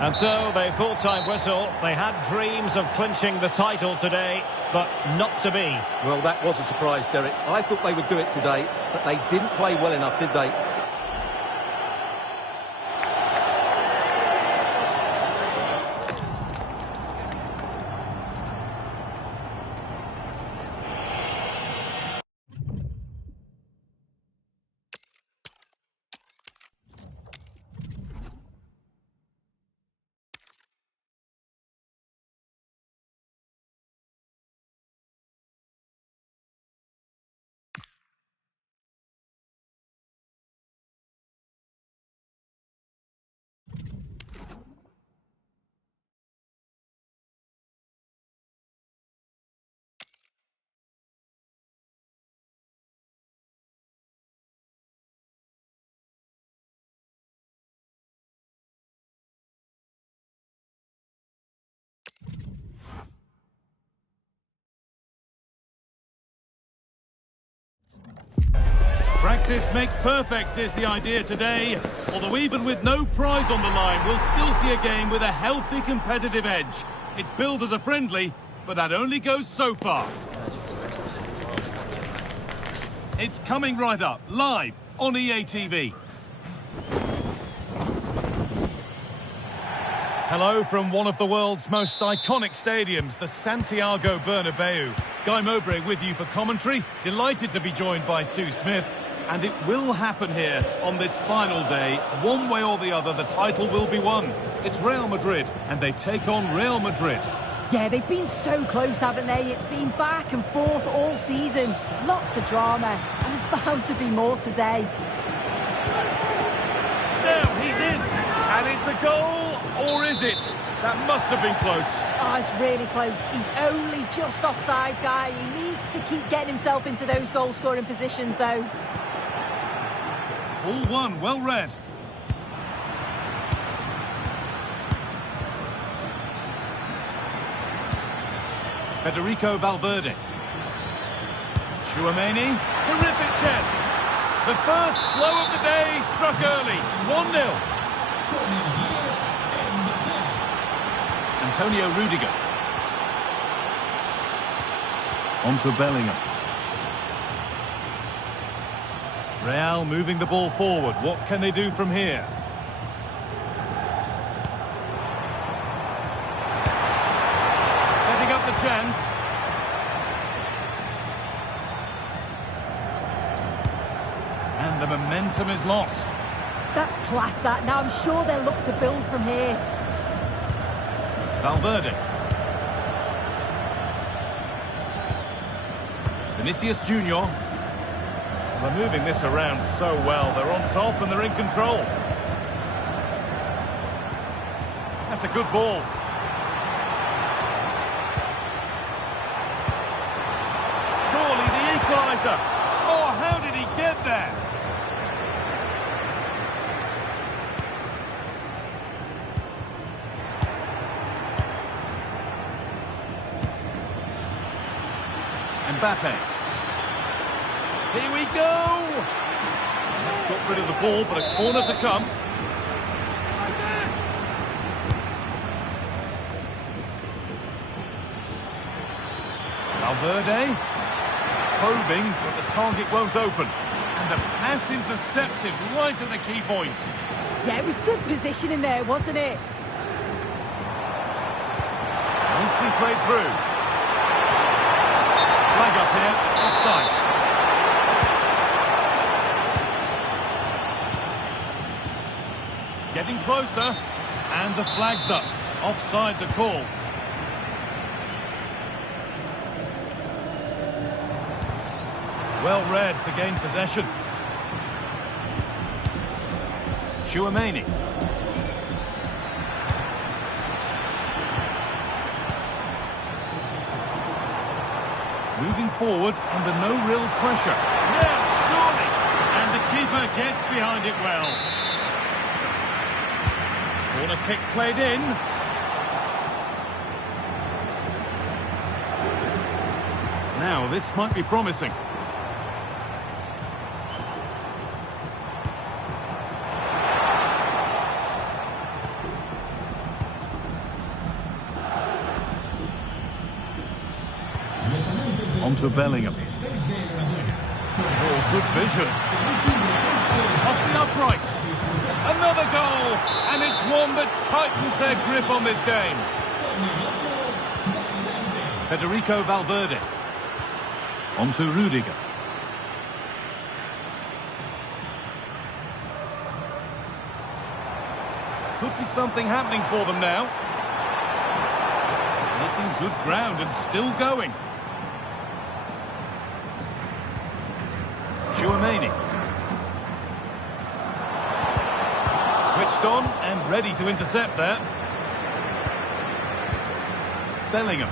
And so, the full-time whistle. They had dreams of clinching the title today, but not to be. Well, that was a surprise, Derek. I thought they would do it today, but they didn't play well enough, did they? Practice makes perfect is the idea today. Although even with no prize on the line, we'll still see a game with a healthy competitive edge. It's billed as a friendly, but that only goes so far. It's coming right up, live on EA TV. Hello from one of the world's most iconic stadiums, the Santiago Bernabeu. Guy Mowbray with you for commentary. Delighted to be joined by Sue Smith. And it will happen here on this final day. One way or the other, the title will be won. It's Real Madrid, and they take on Real Madrid. Yeah, they've been so close, haven't they? It's been back and forth all season. Lots of drama, and there's bound to be more today. Now he's in, and it's a goal, or is it? That must have been close. Oh, it's really close. He's only just offside, Guy. He needs to keep getting himself into those goal-scoring positions, though. All one, well read. Federico Valverde. Tchouaméni, terrific chance. The first blow of the day struck early, 1-0. Antonio Rudiger. On to Bellingham. Real moving the ball forward. What can they do from here? Setting up the chance. And the momentum is lost. That's class, that. Now I'm sure they'll look to build from here. Valverde. Vinicius Junior. They're moving this around so well. They're on top and they're in control. That's a good ball. Surely the equaliser. Oh, how did he get there? Mbappe. Here we go! That's got rid of the ball, but a corner to come. Valverde. Probing, but the target won't open. And the pass intercepted right at the key point. Yeah, it was good positioning there, wasn't it? Nicely played through. Flag up here, offside. Getting closer, and the flag's up. Offside the call. Well read to gain possession. Tchouaméni. Moving forward under no real pressure. Yeah, surely. And the keeper keeper gets behind it well. Corner kick played in. Now, this might be promising. On to Bellingham. Oh, good vision. Off the upright. Another goal. And it's one that tightens their grip on this game. Federico Valverde. On to Rudiger. Could be something happening for them now. Making good ground and still going. Switched on and ready to intercept there. Bellingham.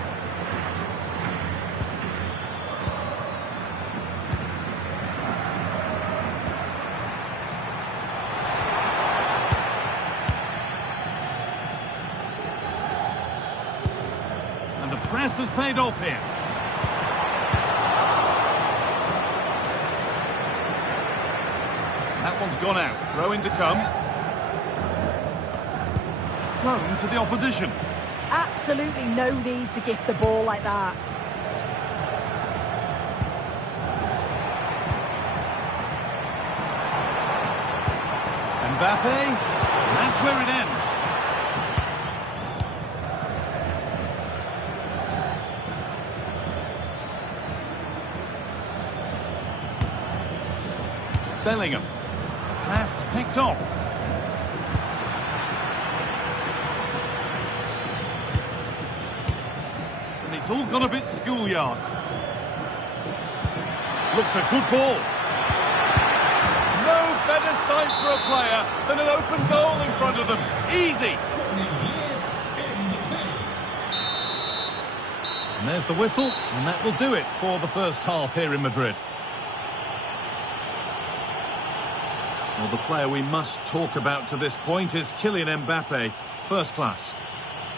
And the press has paid off here. That one's gone out. Throw in to come. Thrown to the opposition. Absolutely no need to gift the ball like that. Mbappe. And that's where it ends. Bellingham. Pass picked off. And it's all gone a bit schoolyard. Looks a good ball. No better sight for a player than an open goal in front of them. Easy. And there's the whistle, and that will do it for the first half here in Madrid. Well, the player we must talk about to this point is Kylian Mbappe, first class.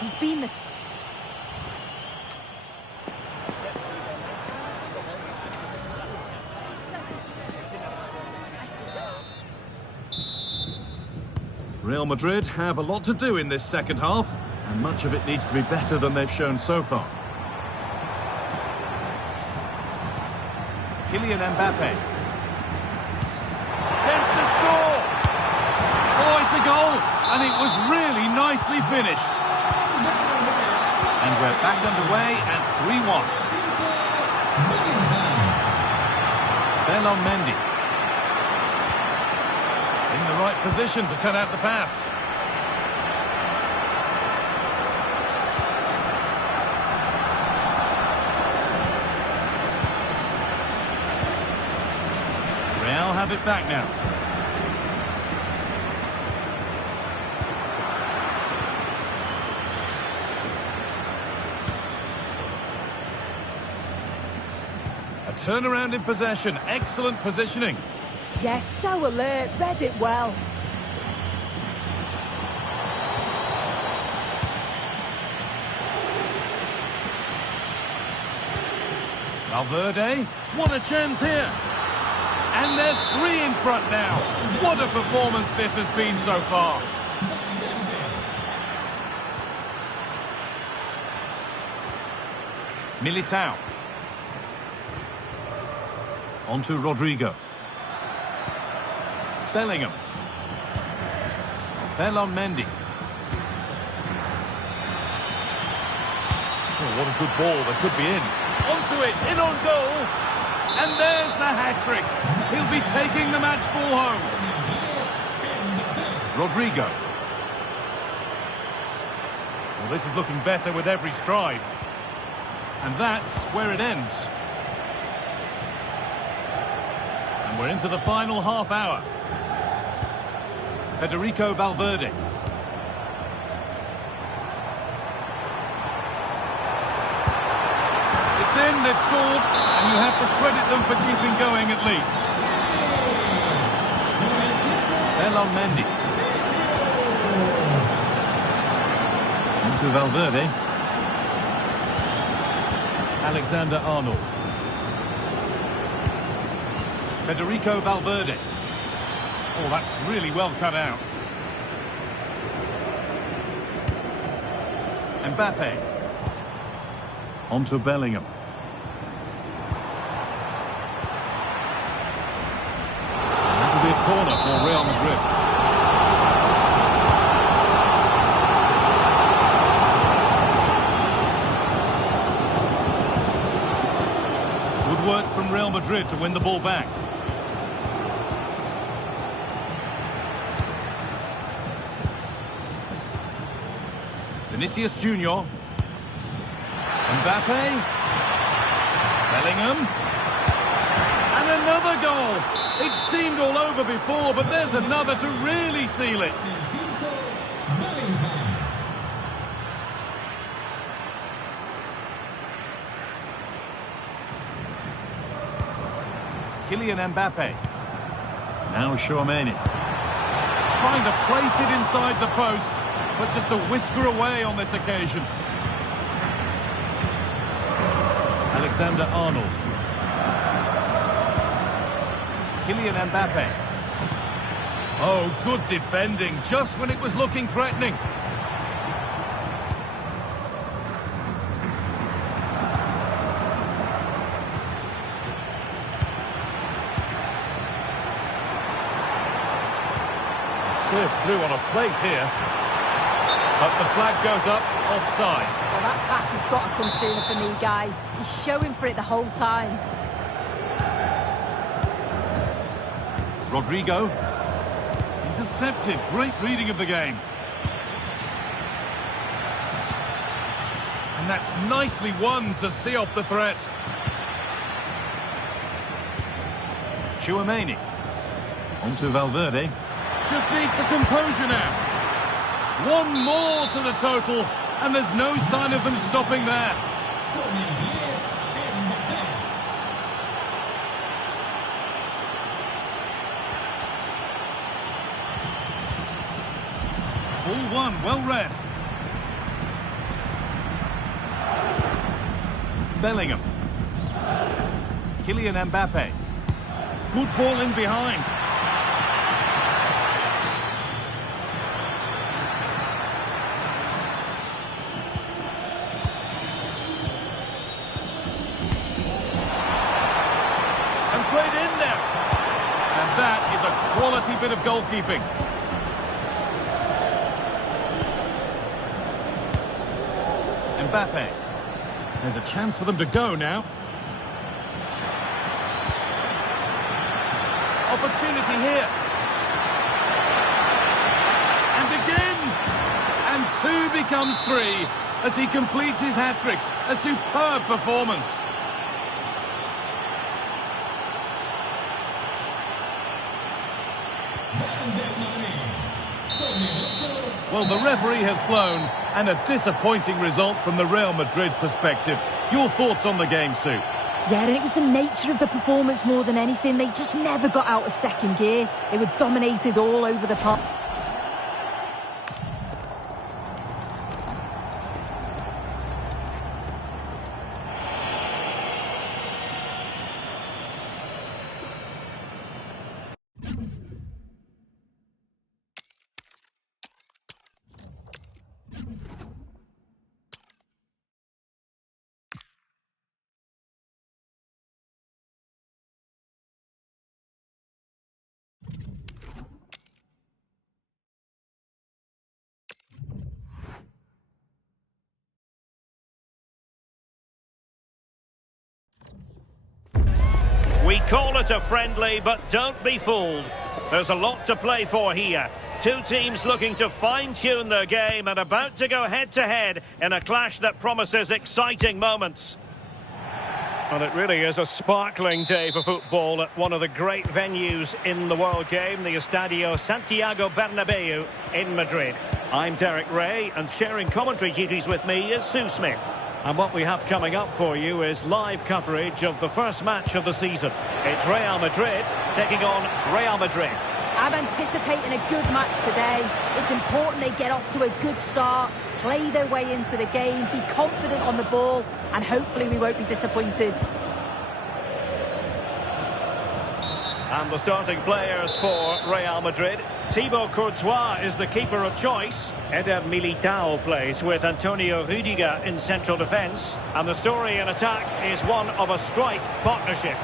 He's been this. Real Madrid have a lot to do in this second half, and much of it needs to be better than they've shown so far. Kylian Mbappe. Goal, and it was really nicely finished. And we're back underway at 3-1. Ferland Mendy. In the right position to cut out the pass. Real have it back now. Turnaround in possession, excellent positioning. Yes, so alert, read it well. Valverde, what a chance here. And they're 3 in front now. What a performance this has been so far. Militao. On to Rodrigo. Bellingham. Ferland Mendy. Oh, what a good ball. They could be in. Onto it, in on goal. And there's the hat-trick. He'll be taking the match ball home. Rodrigo. Well, this is looking better with every stride. And that's where it ends. And we're into the final half hour. Federico Valverde. It's in, they've scored, and you have to credit them for keeping going at least. Mendy. Into Valverde. Alexander-Arnold. Federico Valverde. Oh, that's really well cut out. Mbappe. On to Bellingham. That'll be a corner for Real Madrid. Good work from Real Madrid to win the ball back. Vinicius Junior. Mbappe. Bellingham. And another goal. It seemed all over before, but there's another to really seal it. Kylian Mbappe. Now Tchouaméni. Trying to place it inside the post, but just a whisker away on this occasion. Alexander-Arnold. Kylian Mbappe. Oh, good defending, just when it was looking threatening. Serve through on a plate here. But the flag goes up, offside. Well, that pass has got to come sooner for me, Guy. He's showing for it the whole time. Rodrigo. Intercepted. Great reading of the game. And that's nicely won to see off the threat. Tchouaméni. On to Valverde. Just needs the composure now. One more to the total, and there's no sign of them stopping there. Ball one, well read. Bellingham. Kylian Mbappe. Good ball in behind. Played in there. And that is a quality bit of goalkeeping. Mbappe. There's a chance for them to go now. Opportunity here. And again. And two becomes three as he completes his hat-trick. A superb performance. Well, the referee has blown, and a disappointing result from the Real Madrid perspective. Your thoughts on the game, Sue? Yeah, and it was the nature of the performance more than anything. They just never got out of second gear. They were dominated all over the park. We call it a friendly, but don't be fooled. There's a lot to play for here. Two teams looking to fine-tune their game and about to go head-to-head in a clash that promises exciting moments. And it really is a sparkling day for football at one of the great venues in the world game, the Estadio Santiago Bernabeu in Madrid. I'm Derek Ray, and sharing commentary duties with me is Sue Smith. And what we have coming up for you is live coverage of the first match of the season. It's Real Madrid taking on Real Madrid. I'm anticipating a good match today. It's important they get off to a good start, play their way into the game, be confident on the ball, and hopefully we won't be disappointed. And the starting players for Real Madrid. Thibaut Courtois is the keeper of choice. Eder Militao plays with Antonio Rüdiger in central defence. And the story in attack is one of a strike partnership.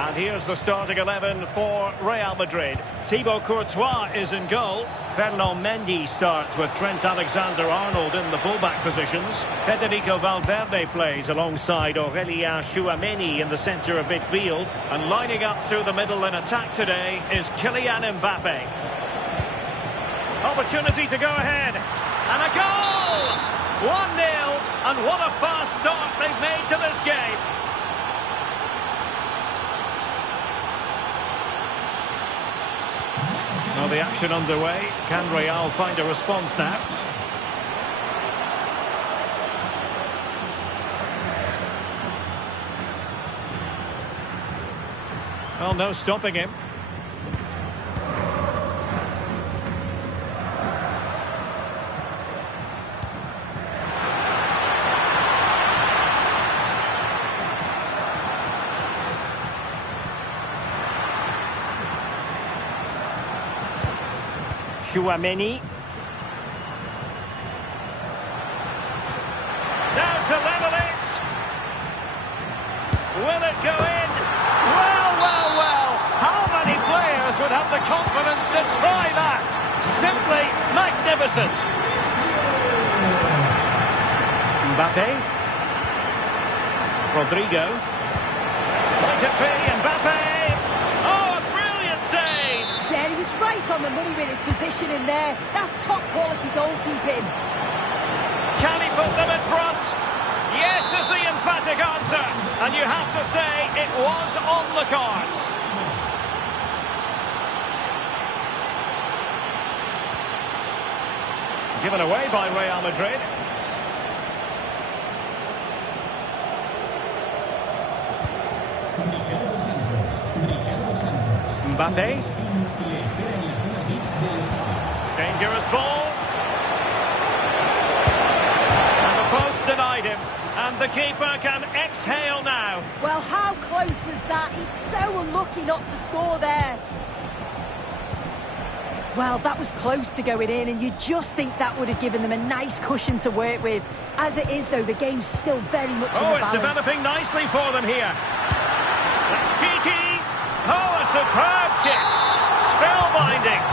And here's the starting 11 for Real Madrid. Thibaut Courtois is in goal. Ferland Mendy starts with Trent Alexander-Arnold in the fullback positions. Federico Valverde plays alongside Aurélien Tchouaméni in the centre of midfield. And lining up through the middle in attack today is Kylian Mbappe. Opportunity to go ahead. And a goal! 1-0. And what a fast start they've made to this game. Well, the action underway. Can Real find a response now? Well, no stopping him. Tchouaméni. Now to level it. Will it go in? Well, well, well. How many players would have the confidence to try that? Simply magnificent. Mbappe. Rodrigo. Might it be Mbappe? Right on the money with his position in there. That's top quality goalkeeping. Can he put them in front? Yes is the emphatic answer. And you have to say it was on the cards. Given away by Real Madrid. Mbappe. Dangerous ball. And the post denied him. And the keeper can exhale now. Well, how close was that? He's so unlucky not to score there. Well, that was close to going in, and you just think that would have given them a nice cushion to work with. As it is, though, the game's still very much in the balance. Oh, it's developing nicely for them here. That's cheeky. Oh, a superb chip. Spellbinding.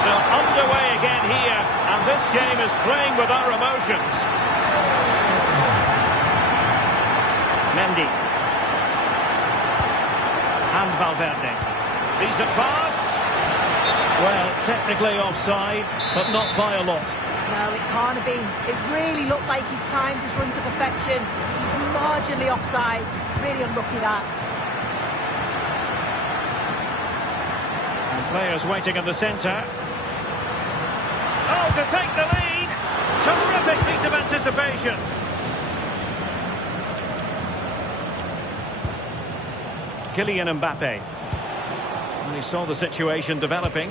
So underway again here, and this game is playing with our emotions. Mendy. And Valverde. Decent pass. Well, technically offside, but not by a lot. No, it can't have been. It really looked like he timed his run to perfection. He's marginally offside. Really unlucky that. And players waiting in the centre. Oh, to take the lead. Terrific piece of anticipation. Kylian Mbappe. And he saw the situation developing.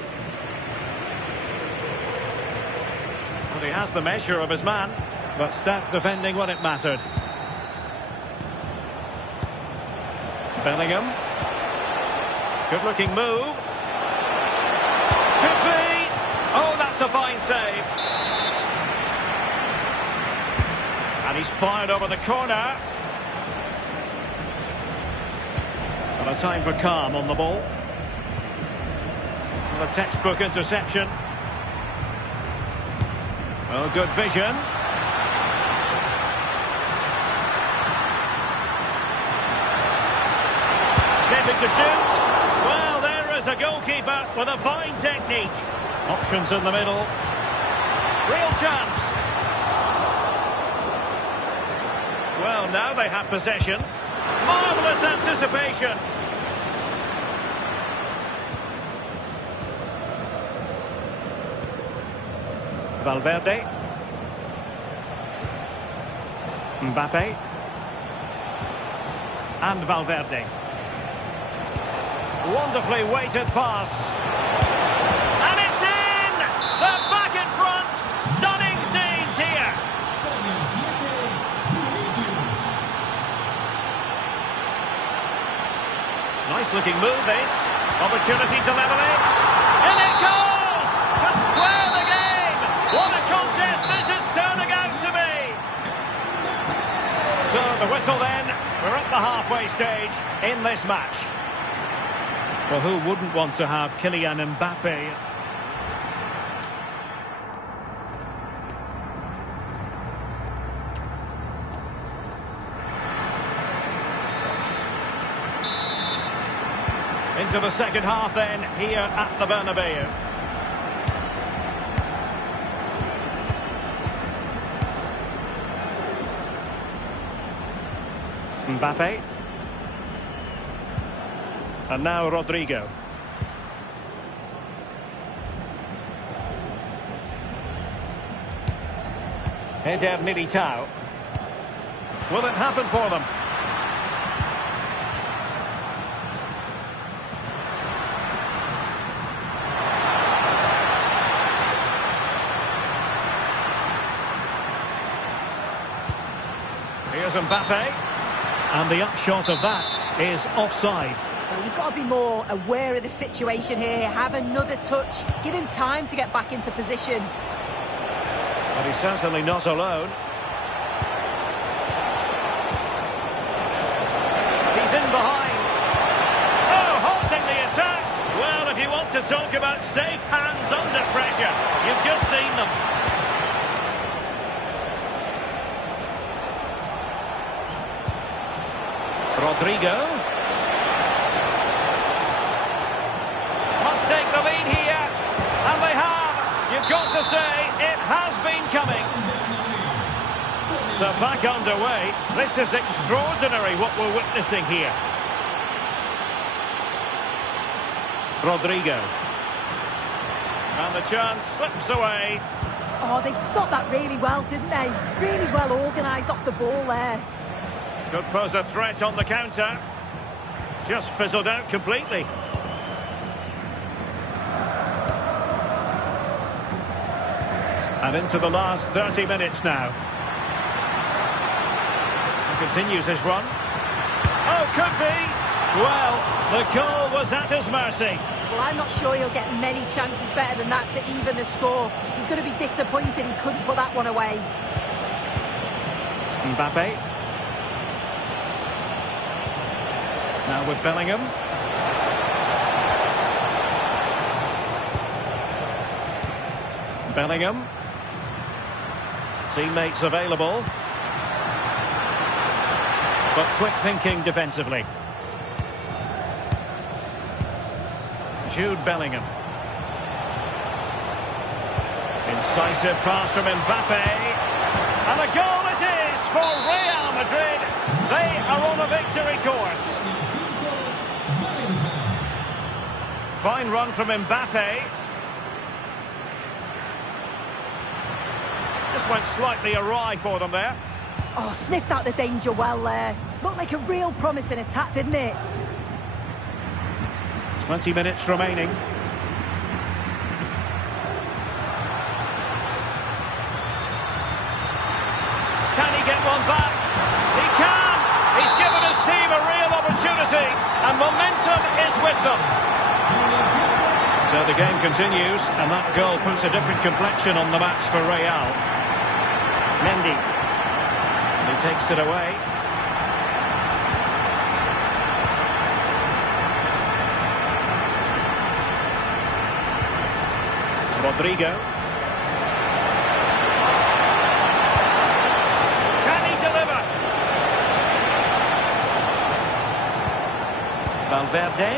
Well, he has the measure of his man, but stout defending when it mattered. Bellingham. Good-looking move. Could be. Oh, that's a fine save. And he's fired over the corner. And a time for calm on the ball. And a textbook interception. Oh, good vision. Shaping to shoot. Well, there is a goalkeeper with a fine technique. Options in the middle. Real chance. Well, now they have possession. Marvellous anticipation. Valverde. Mbappe. And Valverde. Wonderfully weighted pass. And it's in! They're back in front! Stunning scenes here! Nice looking move this. Opportunity to level it. In it goes! To square the game! What a contest this is turning out to be! So the whistle then. We're at the halfway stage in this match. Well, who wouldn't want to have Kylian Mbappe? Into the second half then, here at the Bernabeu. Mbappe. And now Rodrigo. Eder Militao. Will it happen for them? Here's Mbappe. And the upshot of that is offside. Well, you've got to be more aware of the situation here. Have another touch. Give him time to get back into position. But he's certainly not alone. He's in behind. Oh, halting the attack. Well, if you want to talk about safe hands under pressure, you've just seen them. Rodrigo. Must take the lead here. And they have. You've got to say, it has been coming. So back underway. This is extraordinary what we're witnessing here. Rodrigo. And the chance slips away. Oh, they stopped that really well, didn't they? Really well organised off the ball there. Could pose a threat on the counter. Just fizzled out completely. And into the last 30 minutes now. He continues his run. Oh, could be. Well, the goal was at his mercy. Well, I'm not sure he'll get many chances better than that to even the score. He's going to be disappointed he couldn't put that one away. Mbappe. Now with Bellingham. Bellingham. Teammates available. But quick thinking defensively. Jude Bellingham. Incisive pass from Mbappe. And a goal it is for Real Madrid. They are on a victory course. Fine run from Mbappe. Just went slightly awry for them there. Oh, sniffed out the danger well there. Looked like a real promising attack, didn't it? 20 minutes remaining. Can he get one back? He can! He's given his team a real opportunity, and momentum is with them. So the game continues, and that goal puts a different complexion on the match for Real. Mendy. He takes it away. Rodrigo. Can he deliver? Valverde.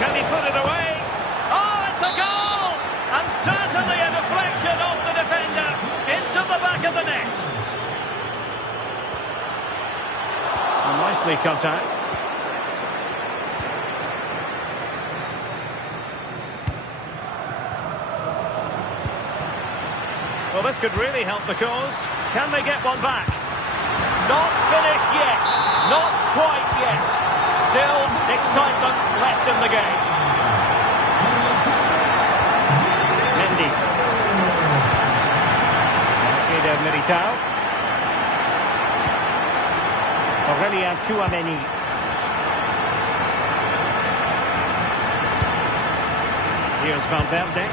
Can he put it away? Oh, it's a goal! And certainly a deflection off the defender into the back of the net. And nicely cut out. Well, this could really help the cause. Can they get one back? Not finished yet. Not quite yet. Still excitement left in the game. Mendy. Eder Militao. Aurelien Tchouameni. Here's Valverde.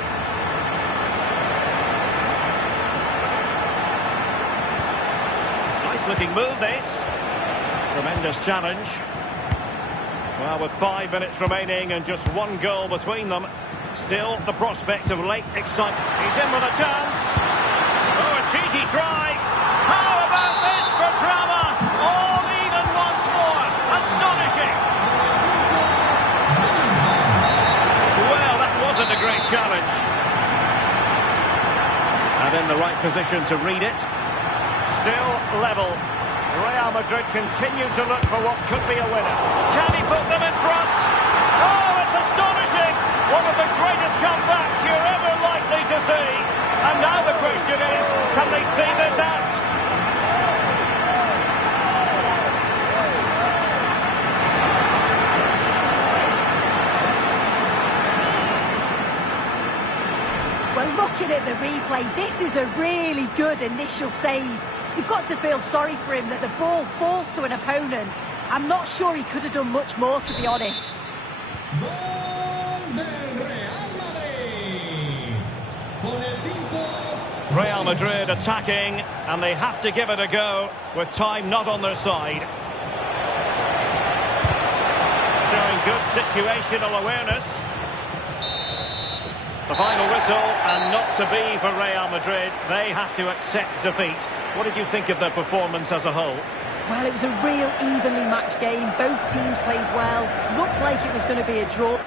Nice looking move, this. Tremendous challenge. Well, with 5 minutes remaining and just one goal between them, still the prospect of late excitement. He's in with a chance. Oh, a cheeky try. How about this for drama? All even once more. Astonishing. Well, that wasn't a great challenge. And in the right position to read it. Still level. Real Madrid continue to look for what could be a winner. Can he put them in front? Oh, it's astonishing! One of the greatest comebacks you're ever likely to see. And now the question is, can they see this out? Well, looking at the replay, this is a really good initial save. You've got to feel sorry for him that the ball falls to an opponent. I'm not sure he could have done much more, to be honest. Real Madrid attacking, and they have to give it a go with time not on their side. Showing good situational awareness. The final whistle, and not to be for Real Madrid. They have to accept defeat. What did you think of their performance as a whole? Well, it was a real evenly matched game. Both teams played well. Looked like it was going to be a draw.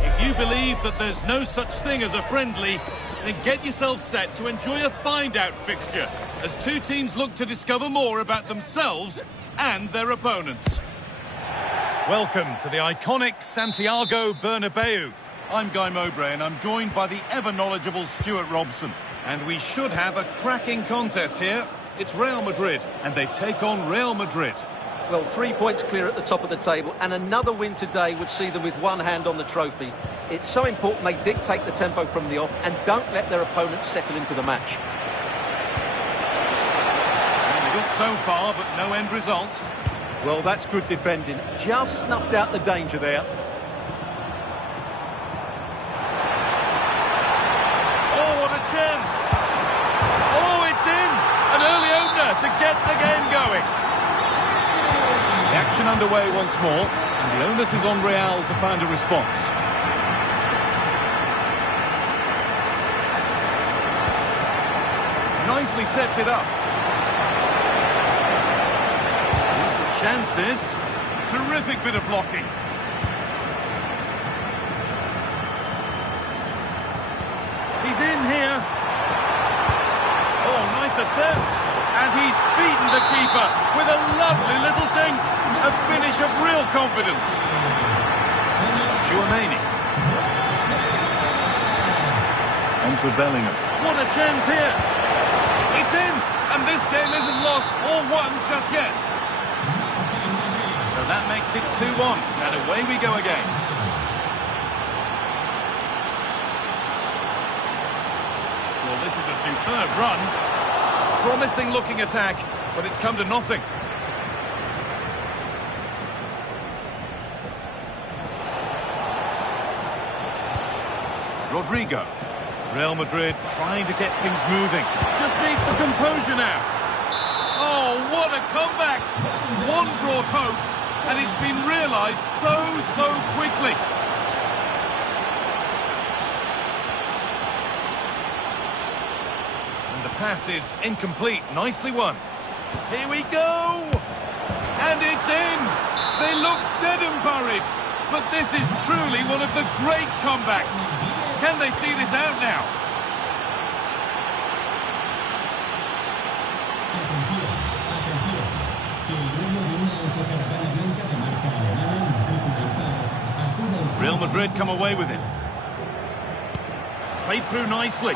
If you believe that there's no such thing as a friendly, then get yourself set to enjoy a find-out fixture as two teams look to discover more about themselves and their opponents. Welcome to the iconic Santiago Bernabeu. I'm Guy Mowbray and I'm joined by the ever-knowledgeable Stuart Robson. And we should have a cracking contest here. It's Real Madrid and they take on Real Madrid. Well, 3 points clear at the top of the table, and another win today would see them with one hand on the trophy. It's so important they dictate the tempo from the off and don't let their opponents settle into the match. Well, they got so far, but no end result. Well, that's good defending. Just snuffed out the danger there. Oh, what a chance! Oh, it's in! An early opener to get the game going. The action underway once more, and the onus is on Real to find a response. Nicely sets it up. Decent chance this. Terrific bit of blocking. He's in here. Oh, nice attempt. And he's beaten the keeper with a lovely little dink. A finish of real confidence. Tchouameni. On to Bellingham. What a chance here. It's in. And this game isn't lost or won just yet. So that makes it 2-1. And away we go again. Well, this is a superb run. Promising looking attack, but it's come to nothing. Rodrigo. Real Madrid trying to get things moving. Just needs the composure now. Oh, comeback! One brought hope, and it's been realised so quickly. And the pass is incomplete. Nicely won. Here we go! And it's in! They look dead and buried, but this is truly one of the great comebacks. Can they see this out now? Real Madrid come away with it. Played through nicely.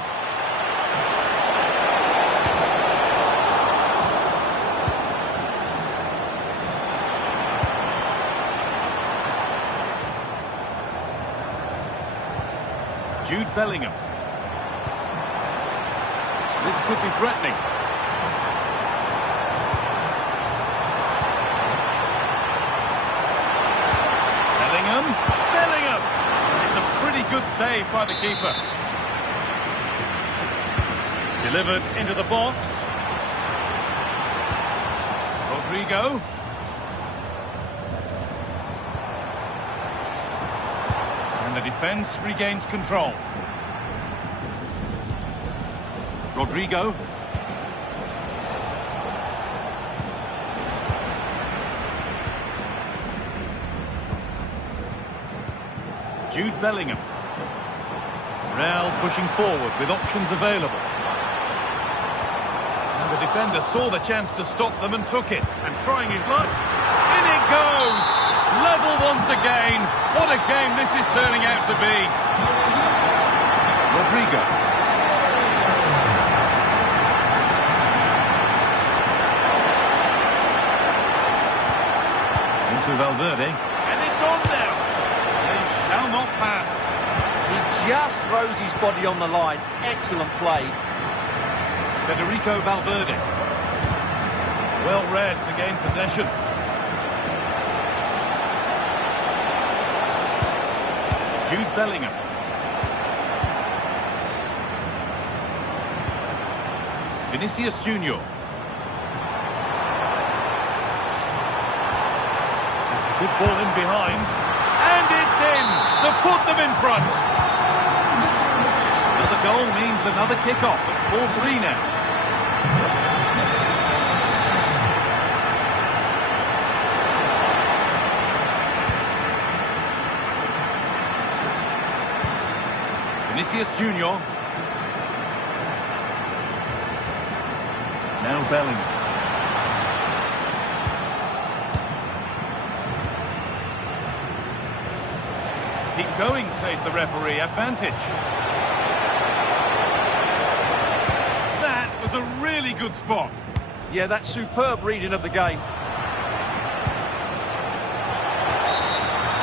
Jude Bellingham. This could be threatening. Bellingham! It's a pretty good save by the keeper. Delivered into the box. Rodrigo. And the defence regains control. Rodrigo. Jude Bellingham. Real pushing forward with options available. And the defender saw the chance to stop them and took it. And trying his luck. In it goes! Level once again. What a game this is turning out to be. Rodrigo. Into Valverde. And it's on now. Shall not pass. He just throws his body on the line. Excellent play. Federico Valverde. Well read to gain possession. Jude Bellingham. Vinicius Junior. That's a good ball in behind. And it's in to put them in front. Another goal means another kick-off at 4-3 now. Vinicius Junior. Now Bellingham. Keep going, says the referee. Advantage. That was a really good spot. Yeah, that's superb reading of the game.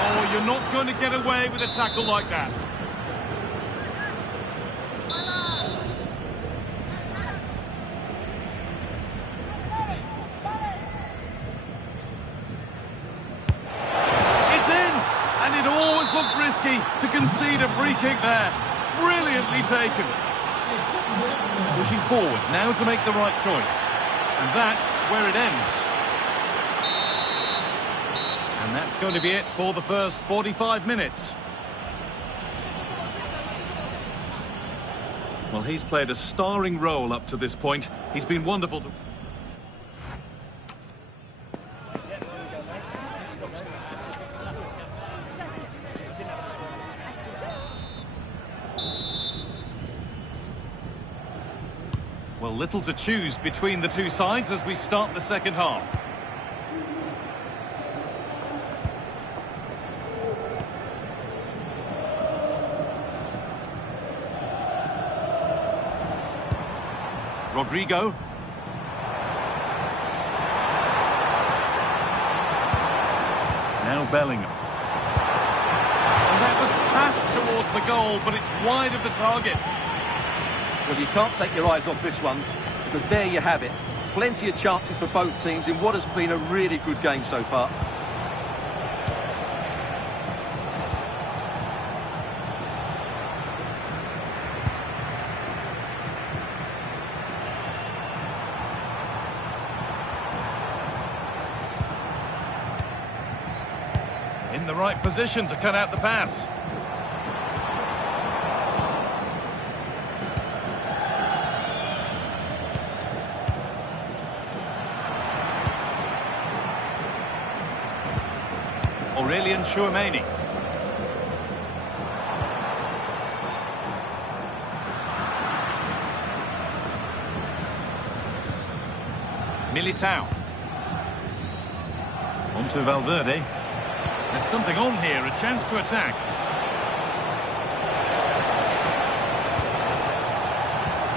Oh, you're not going to get away with a tackle like that. To concede a free kick there. Brilliantly taken. Pushing forward now to make the right choice. And that's where it ends. And that's going to be it for the first 45 minutes. Well, he's played a starring role up to this point. He's been wonderful to... Well, little to choose between the two sides as we start the second half. Rodrigo. Now Bellingham. And that was passed towards the goal, but it's wide of the target. Well, you can't take your eyes off this one, because there you have it. Plenty of chances for both teams in what has been a really good game so far. In the right position to cut out the pass. Chouameni. Militao. On to Valverde. There's something on here, a chance to attack.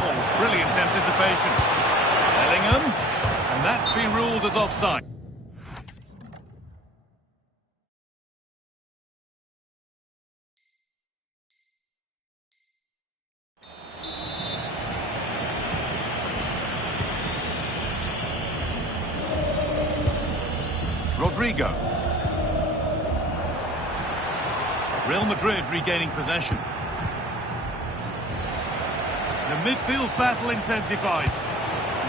Oh, brilliant anticipation. Bellingham. And that's been ruled as offside. Rodrigo. Real Madrid regaining possession. The midfield battle intensifies.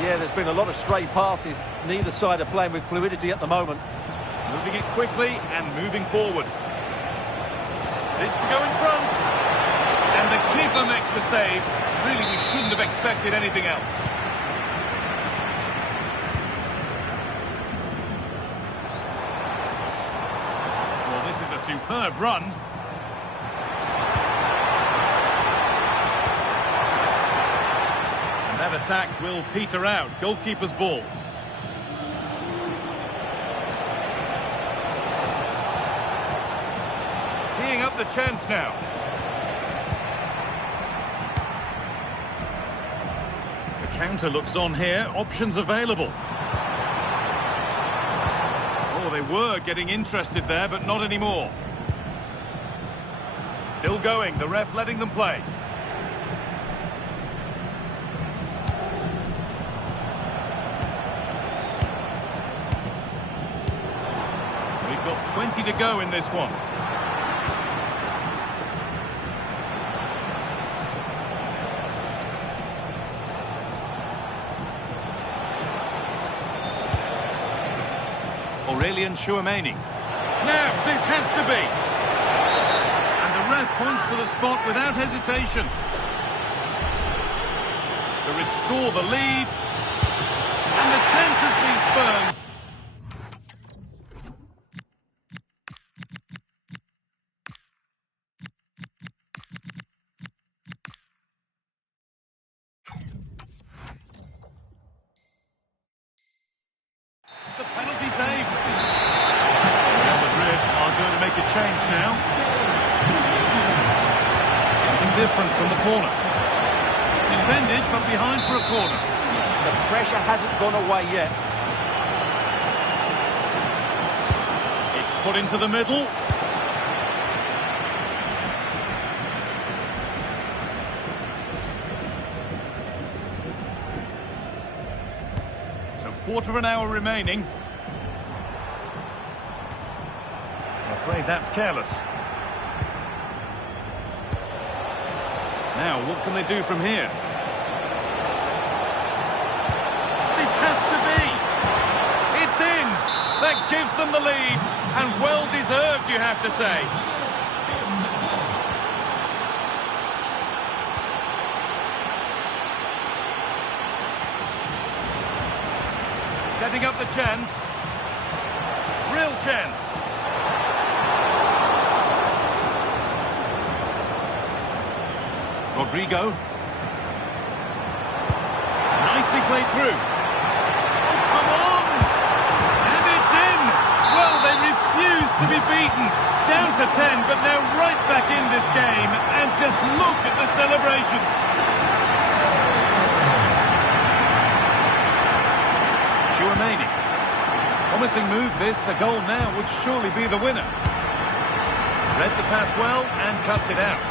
Yeah, there's been a lot of stray passes. Neither side are playing with fluidity at the moment. Moving it quickly and moving forward. This to go in front. And the keeper makes the save. Really, we shouldn't have expected anything else. Superb run. And that attack will peter out. Goalkeeper's ball. Teeing up the chance now. The counter looks on here. Options available. They were getting interested there, but not anymore. Still going, the ref letting them play. We've got 20 to go in this one. Chouameni. Now, this has to be. And the ref points to the spot without hesitation. To restore the lead. And the chance has been spurned. The penalty saved. Real Madrid are going to make a change now. Something different from the corner. Defended, but behind for a corner. The pressure hasn't gone away yet. It's put into the middle. Quarter of an hour remaining. I'm afraid that's careless. Now, what can they do from here? This has to be! It's in! That gives them the lead, and well deserved, you have to say. Setting up the chance. Real chance. Rodrigo. Nicely played through. Oh, come on! And it's in! Well, they refuse to be beaten. Down to 10, but now right back in this game. And just look at the celebrations. Chouameni. Promising move this, a goal now would surely be the winner. Read the pass well and cuts it out.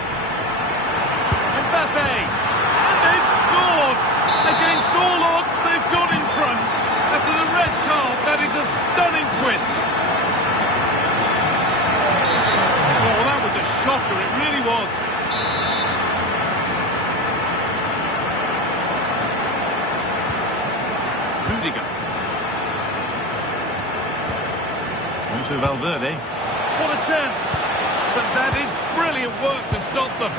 Mbappe! And they've scored! Against all odds, they've got in front. After the red card, that is a stunning twist. Oh, that was a shocker, it really was. Rudiger. To Valverde. What a chance! But that is brilliant work to stop them.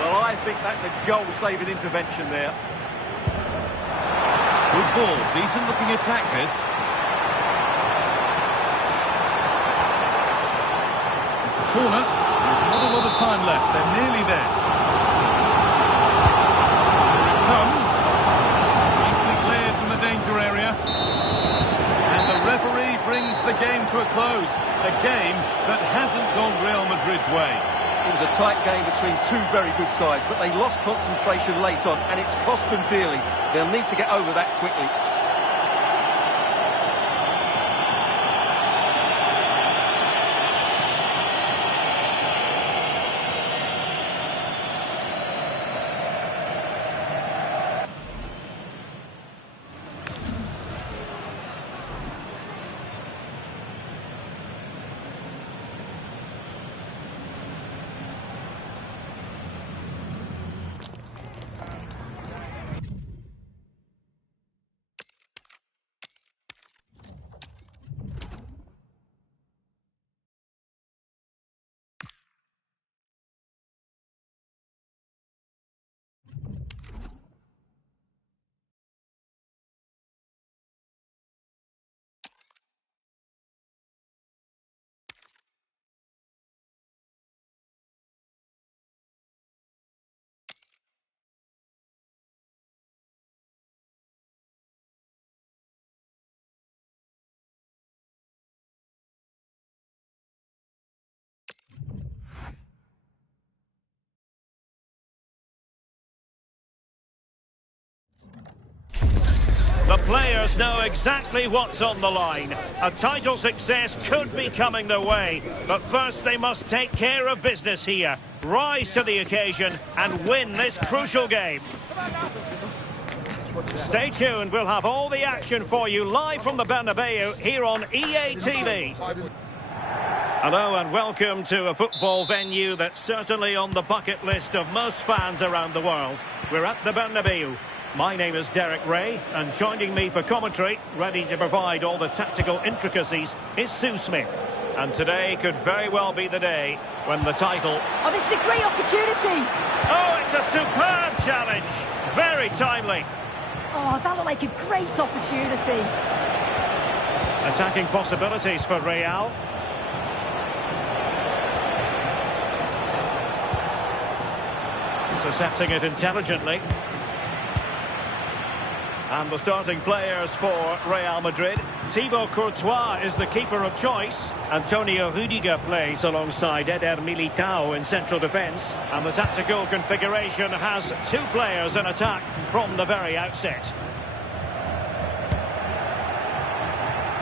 Well, I think that's a goal-saving intervention there. Good ball, decent-looking attack this. It's a corner. Not a lot of time left. They're nearly there. Here it comes. Nicely cleared from the danger area. And the referee brings the game to a close. A game that hasn't gone Real Madrid's way. It was a tight game between two very good sides, but they lost concentration late on, and it's cost them dearly. They'll need to get over that quickly. The players know exactly what's on the line. A title success could be coming their way, but first they must take care of business here, rise to the occasion and win this crucial game. Stay tuned, we'll have all the action for you live from the Bernabeu here on EA TV. Hello and welcome to a football venue that's certainly on the bucket list of most fans around the world. We're at the Bernabeu. My name is Derek Ray, and joining me for commentary, ready to provide all the tactical intricacies, is Sue Smith. And today could very well be the day when the title... Oh, this is a great opportunity! Oh, it's a superb challenge! Very timely. Oh, that looked like a great opportunity. Attacking possibilities for Real. Intercepting it intelligently. And the starting players for Real Madrid. Thibaut Courtois is the keeper of choice. Antonio Rudiger plays alongside Eder Militao in central defence. And the tactical configuration has two players in attack from the very outset.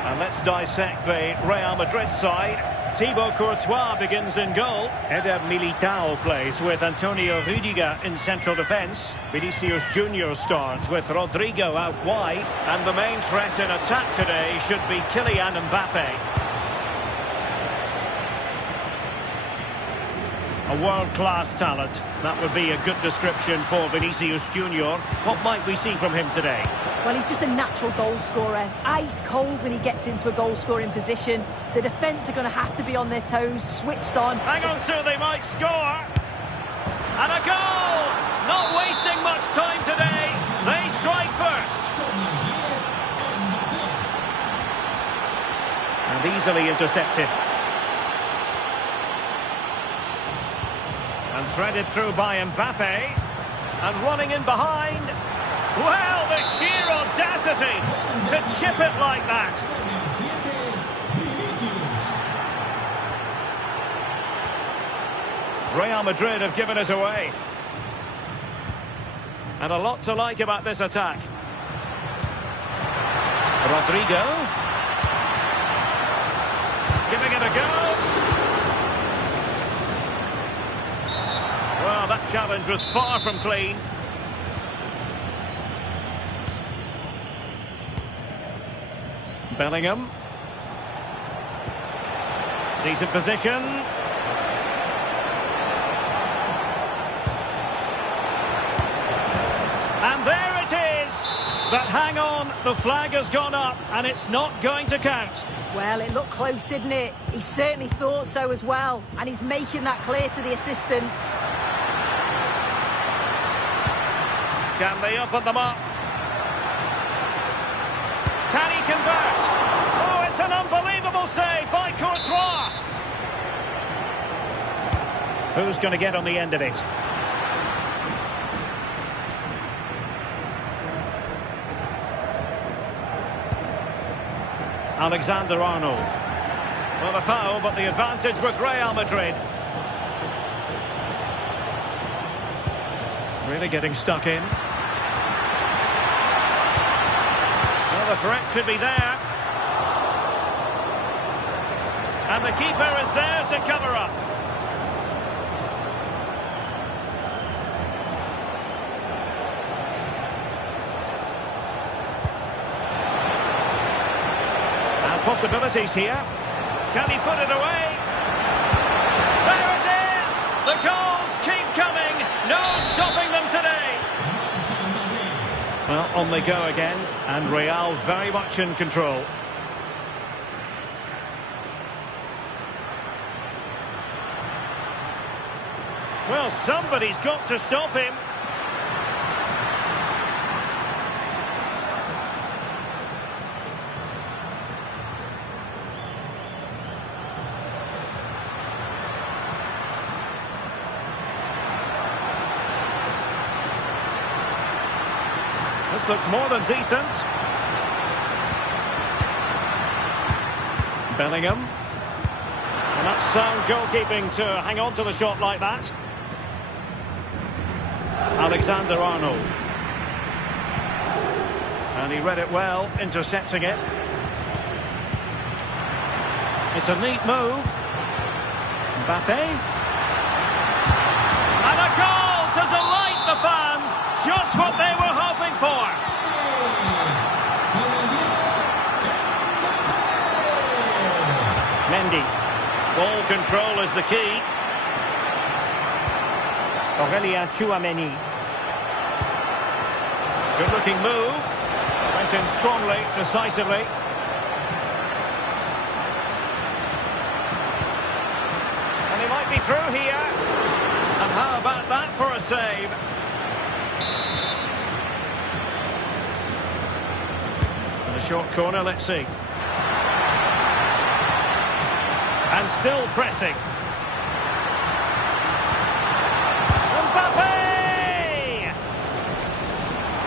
And let's dissect the Real Madrid side. Thibaut Courtois begins in goal. Eder Militao plays with Antonio Rudiger in central defence. Vinicius Junior starts with Rodrigo out wide. And the main threat in attack today should be Kylian Mbappe. A world-class talent. That would be a good description for Vinicius Junior. What might we see from him today? Well, he's just a natural goal scorer. Ice cold when he gets into a goal-scoring position. The defence are going to have to be on their toes, switched on. Hang on, Sue, they might score. And a goal! Not wasting much time today. They strike first. And easily intercepted. And threaded through by Mbappe. And running in behind. Well, the sheer audacity to chip it like that. Real Madrid have given it away. And a lot to like about this attack. Rodrigo. Giving it a go. Well, that challenge was far from clean. Bellingham. Decent position. And there it is! But hang on, the flag has gone up and it's not going to count. Well, it looked close, didn't it? He certainly thought so as well, and he's making that clear to the assistant. Can they open them up? Can he convert? Oh, it's an unbelievable save by Courtois. Who's going to get on the end of it? Alexander-Arnold. Well, a foul, but the advantage with Real Madrid. Really getting stuck in. Well, the threat could be there. And the keeper is there to cover up. Possibilities here. Can he put it away? There it is! The goals keep coming. No stopping them today. Well, on they go again, and Real very much in control. Well, somebody's got to stop him. This looks more than decent. Bellingham. And that's sound goalkeeping to hang on to the shot like that. Alexander-Arnold. And he read it well, intercepting it. It's a neat move. Mbappe. And a goal to delight the fans. Just what they were hoping for. Mendy. Ball control is the key. Aurelien Tchouameni. Good looking move. Went in strongly, decisively. And he might be through here. And how about that for a save? And a short corner, let's see. And still pressing. Mbappe!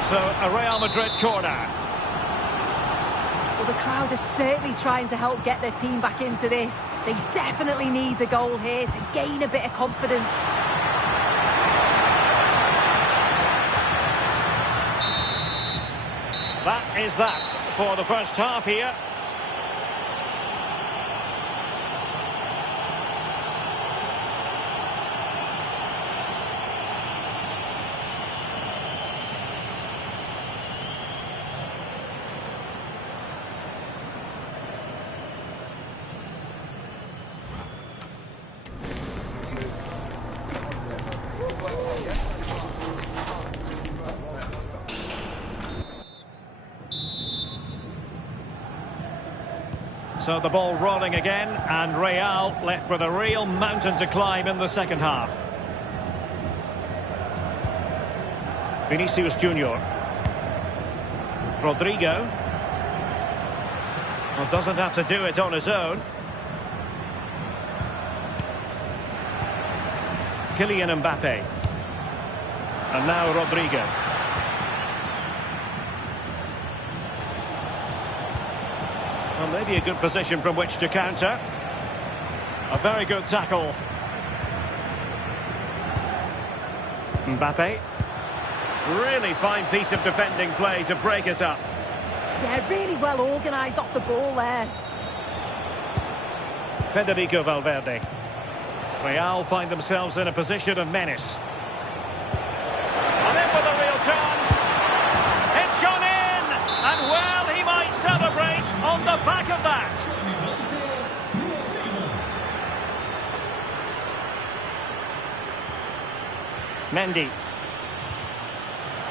So, a Real Madrid corner. Well, the crowd is certainly trying to help get their team back into this. They definitely need a goal here to gain a bit of confidence. That is that for the first half here. So the ball rolling again, and Real left with a real mountain to climb in the second half. Vinicius Junior. Rodrigo. Well, doesn't have to do it on his own. Kylian Mbappe. And now Rodrigo. Well, maybe a good position from which to counter. A very good tackle. Mbappe. Really fine piece of defending play to break us up. Yeah, really well organised off the ball there. Federico Valverde. Real find themselves in a position of menace. And in with a real chance. It's gone in! And well, he might celebrate on the back of that. Mendy.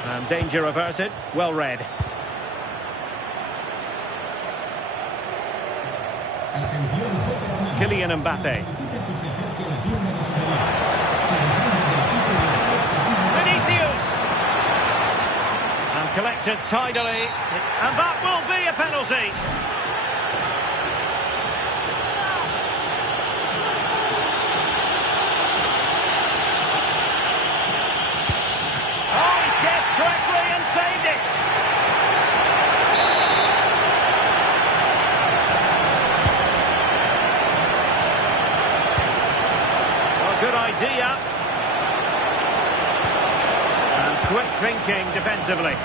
And danger averted. Well read. Kylian Mbappe. Vinicius. And collected tidily. And that will be a penalty. Oh, he's guessed correctly and saved it. Good idea. And quick thinking defensively.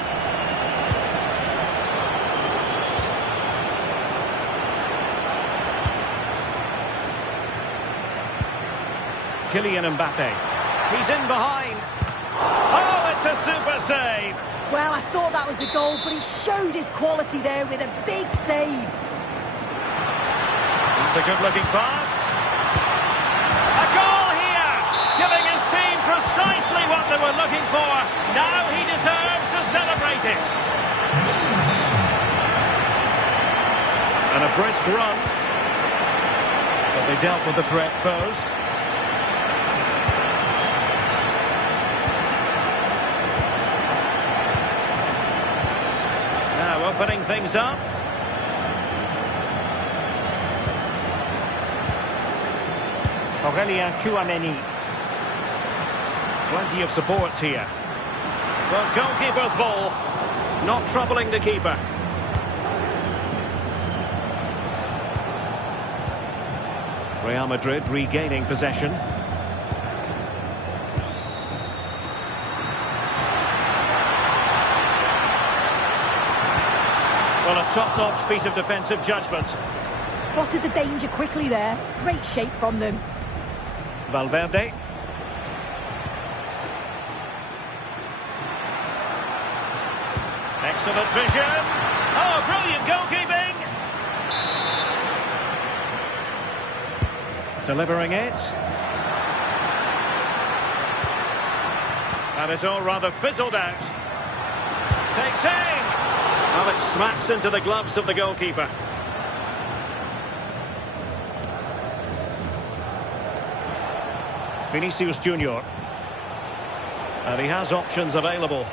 Kylian Mbappe. He's in behind. Oh, it's a super save. Well, I thought that was a goal, but he showed his quality there with a big save. That's a good-looking pass. A goal here, giving his team precisely what they were looking for. Now he deserves to celebrate it. And a brisk run. But they dealt with the threat posed. Now opening things up. Aurelien Tchouameni. Plenty of support here. Well, goalkeeper's ball. Not troubling the keeper. Real Madrid regaining possession. Well, a top-notch piece of defensive judgment. Spotted the danger quickly there. Great shape from them. Valverde. Excellent vision. Oh, brilliant goalkeeping. Delivering it. And it's all rather fizzled out. Takes aim. Well, it smacks into the gloves of the goalkeeper. Vinicius Junior. And he has options available.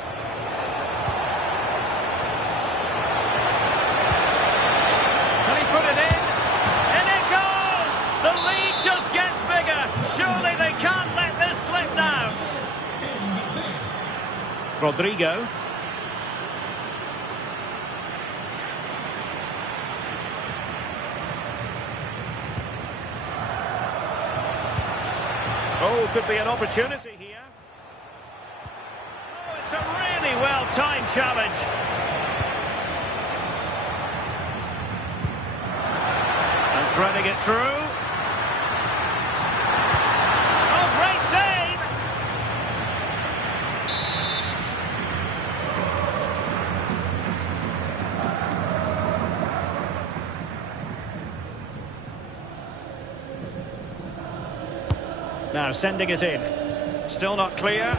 Can he put it in? And it goes! The lead just gets bigger. Surely they can't let this slip now. Rodrigo. Oh, could be an opportunity here. Oh, it's a really well-timed challenge. And threading it through. Oh, great save! Now sending it in. Still not clear.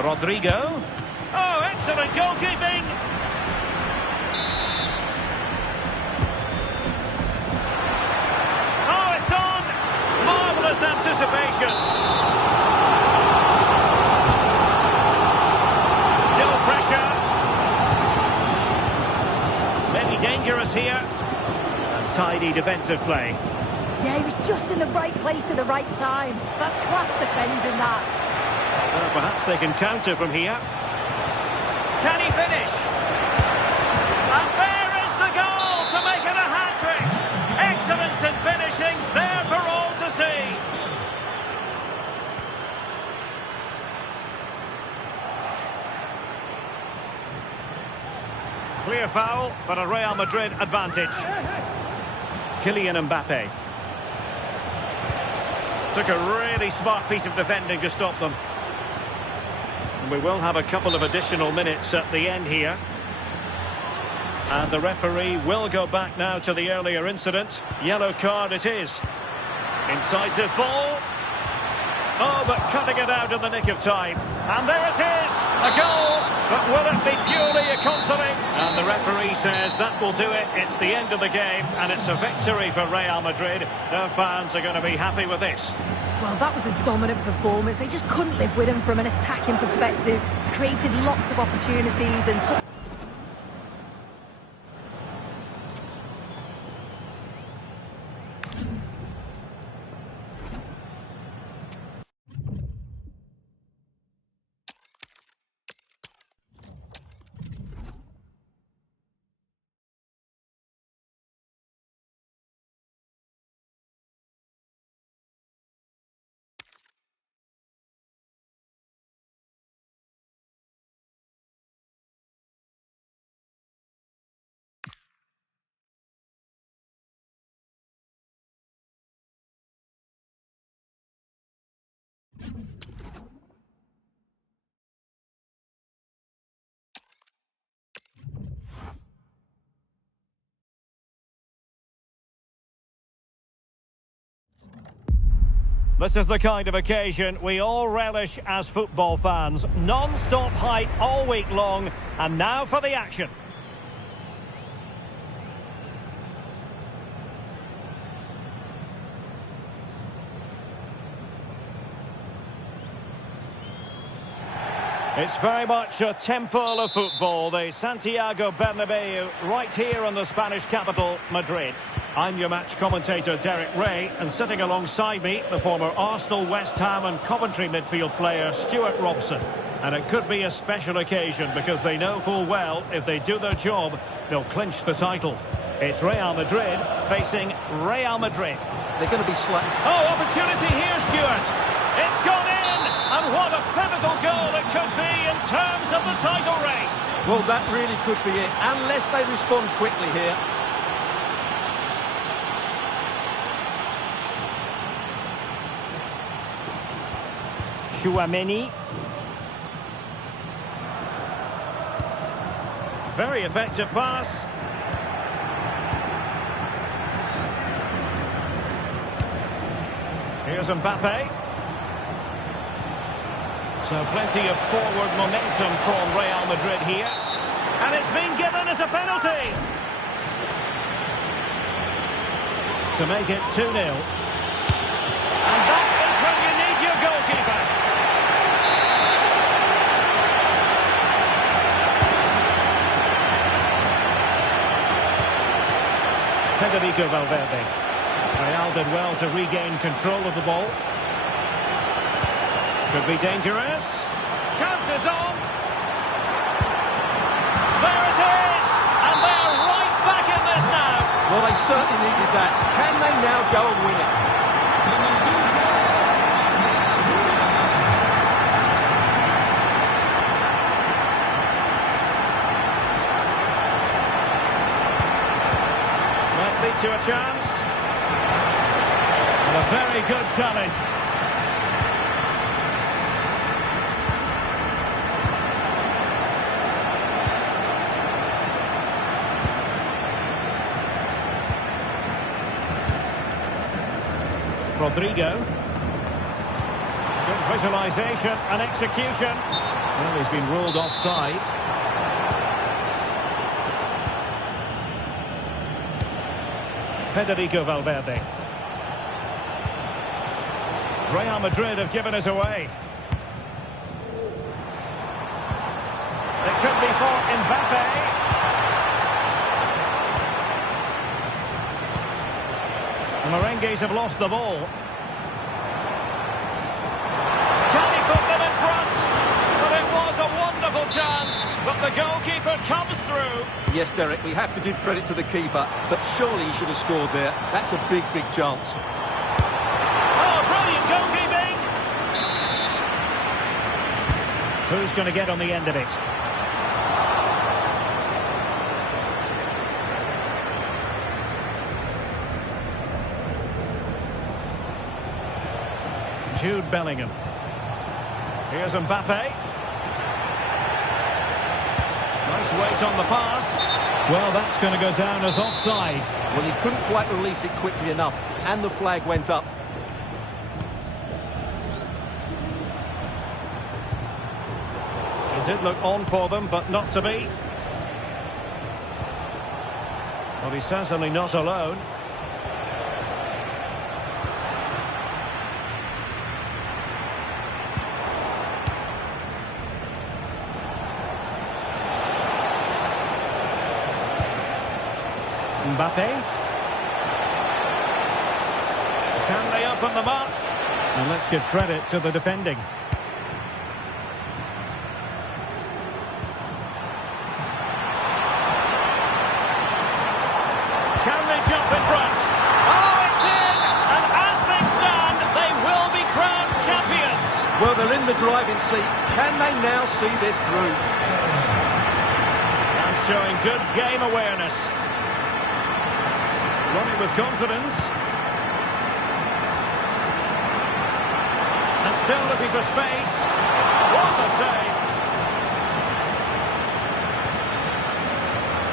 Rodrigo. Oh, excellent goalkeeping. Oh, it's on. Marvellous anticipation. Still pressure. Maybe dangerous here. And tidy defensive play. Yeah, he was just in the right place at the right time. That's class defending that. Well, perhaps they can counter from here. Can he finish? And there is the goal to make it a hat-trick. Excellence in finishing, there for all to see. Clear foul, but a Real Madrid advantage. Kylian Mbappe. Took a really smart piece of defending to stop them. And we will have a couple of additional minutes at the end here. And the referee will go back now to the earlier incident. Yellow card it is. Incisive ball. Oh, but cutting it out in the nick of time. And there it is, a goal. But will it be purely a consolation? And the referee says that will do it. It's the end of the game, and it's a victory for Real Madrid. Their fans are going to be happy with this. Well, that was a dominant performance. They just couldn't live with him from an attacking perspective. Created lots of opportunities and so. This is the kind of occasion we all relish as football fans. Non-stop hype all week long, and now for the action. It's very much a temple of football, the Santiago Bernabeu, right here in the Spanish capital, Madrid. I'm your match commentator, Derek Ray, and sitting alongside me, the former Arsenal, West Ham and Coventry midfield player, Stuart Robson. And it could be a special occasion because they know full well if they do their job, they'll clinch the title. It's Real Madrid facing Real Madrid. They're going to be slight. Oh, opportunity here, Stuart. It's gone in! And what a pivotal goal it could be in terms of the title race. Well, that really could be it, unless they respond quickly here. Chouameni. Very effective pass. Here's Mbappe. So plenty of forward momentum from Real Madrid here. And it's been given as a penalty. To make it 2-0. And that is when you need your goalkeeper. Federico Valverde. Real did well to regain control of the ball. Could be dangerous. Chances on. There it is! And they're right back in this now. Well, they certainly needed that. Can they now go and win it? Might lead to a chance. And a very good challenge. Rodrigo. Good visualisation and execution. Well, he's been ruled offside. Federico Valverde. Real Madrid have given us away. It could be for Mbappe. The Merengues have lost the ball. Can he put them in front? But it was a wonderful chance, but the goalkeeper comes through. Yes, Derek, we have to give credit to the keeper, but surely he should have scored there. That's a big, big chance. Oh, brilliant goalkeeping! Who's going to get on the end of it? Jude Bellingham. Here's Mbappe. Nice weight on the pass. Well, that's going to go down as offside. Well, he couldn't quite release it quickly enough, and the flag went up. It did look on for them, but not to be. Well, he's certainly not alone. Mbappe. Can they open them up? And let's give credit to the defending. Can they jump in front? Oh, it's in! And as things stand, they will be crowned champions. Well, they're in the driving seat. Can they now see this through? And showing good game awareness. Running with confidence. And still looking for space. What a save.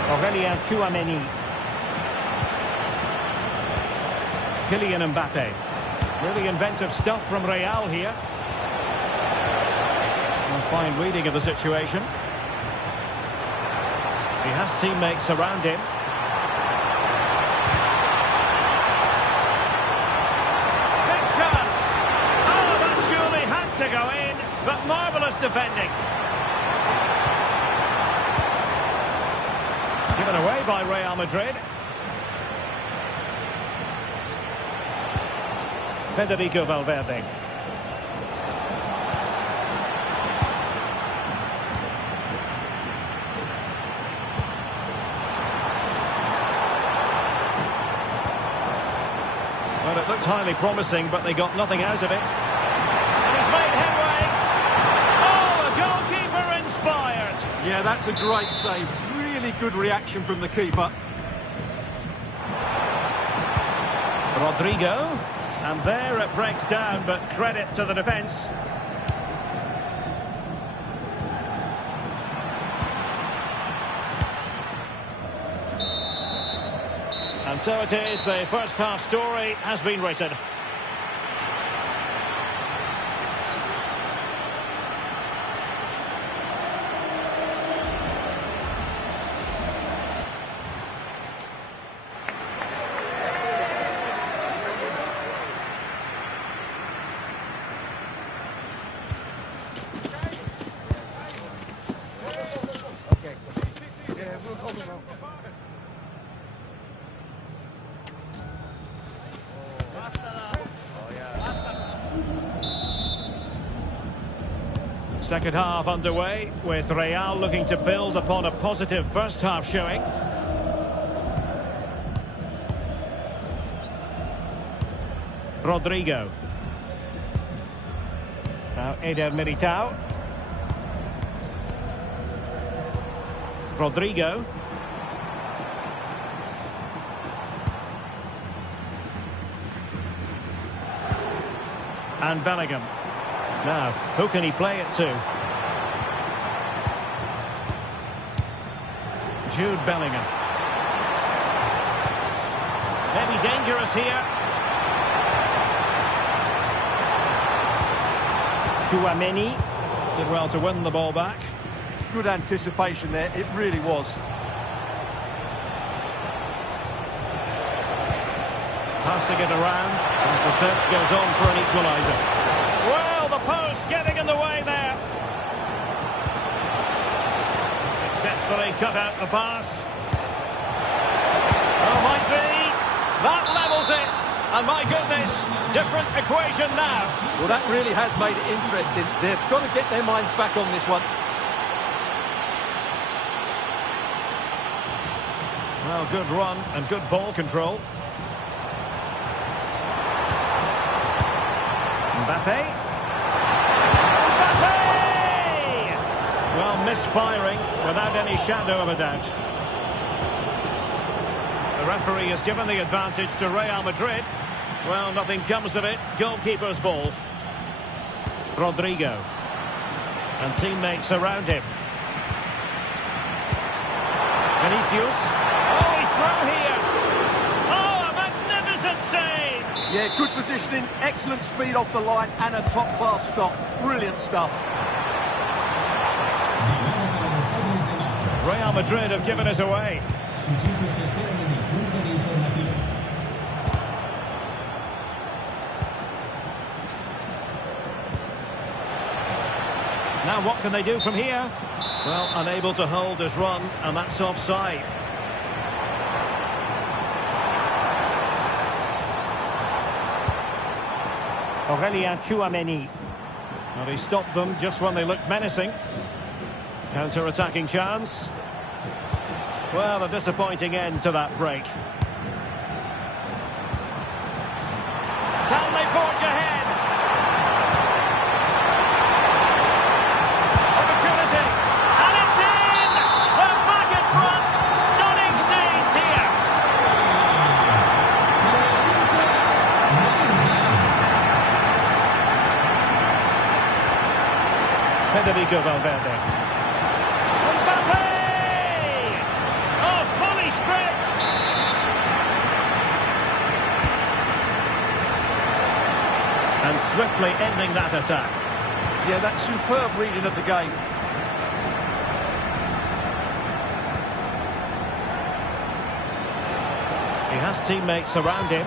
Aurélien Tchouameni. Kylian Mbappe. Really inventive stuff from Real here. A fine reading of the situation. He has teammates around him. To go in, but marvellous defending. Given away by Real Madrid. Federico Valverde. Well, it looked highly promising, but they got nothing out of it. Yeah, that's a great save. Really good reaction from the keeper. Rodrigo. And there it breaks down, but credit to the defence. And so it is, the first half story has been written. Second half underway, with Real looking to build upon a positive first half showing. Rodrigo. Now Eder Militao. Rodrigo. And Bellingham. Now, who can he play it to? Jude Bellingham. Maybe dangerous here. Tchouameni did well to win the ball back. Good anticipation there, it really was. Passing it around, and the search goes on for an equaliser. Well, the post getting in the way there. Successfully cut out the pass. Oh, might be. That levels it. And my goodness, different equation now. Well, that really has made it interesting. They've got to get their minds back on this one. Well, good run and good ball control. Mbappe. Mbappe! Well, misfiring without any shadow of a doubt. The referee has given the advantage to Real Madrid. Well, nothing comes of it. Goalkeeper's ball. Rodrigo. And teammates around him. Vinicius. Oh, he's through here. Oh, a magnificent save. Yeah, good positioning, excellent speed off the line, and a top-class stop. Brilliant stuff. Real Madrid have given us away. Now what can they do from here? Well, unable to hold his run, and that's offside. Chouameni. Well, he stopped them just when they looked menacing. Counter-attacking chance. Well, a disappointing end to that break. Can they forge ahead? Opportunity. And it's in! They're back in front. Stunning scenes here. Federico Valverde. And swiftly ending that attack. Yeah, that's superb reading of the game. He has teammates around him.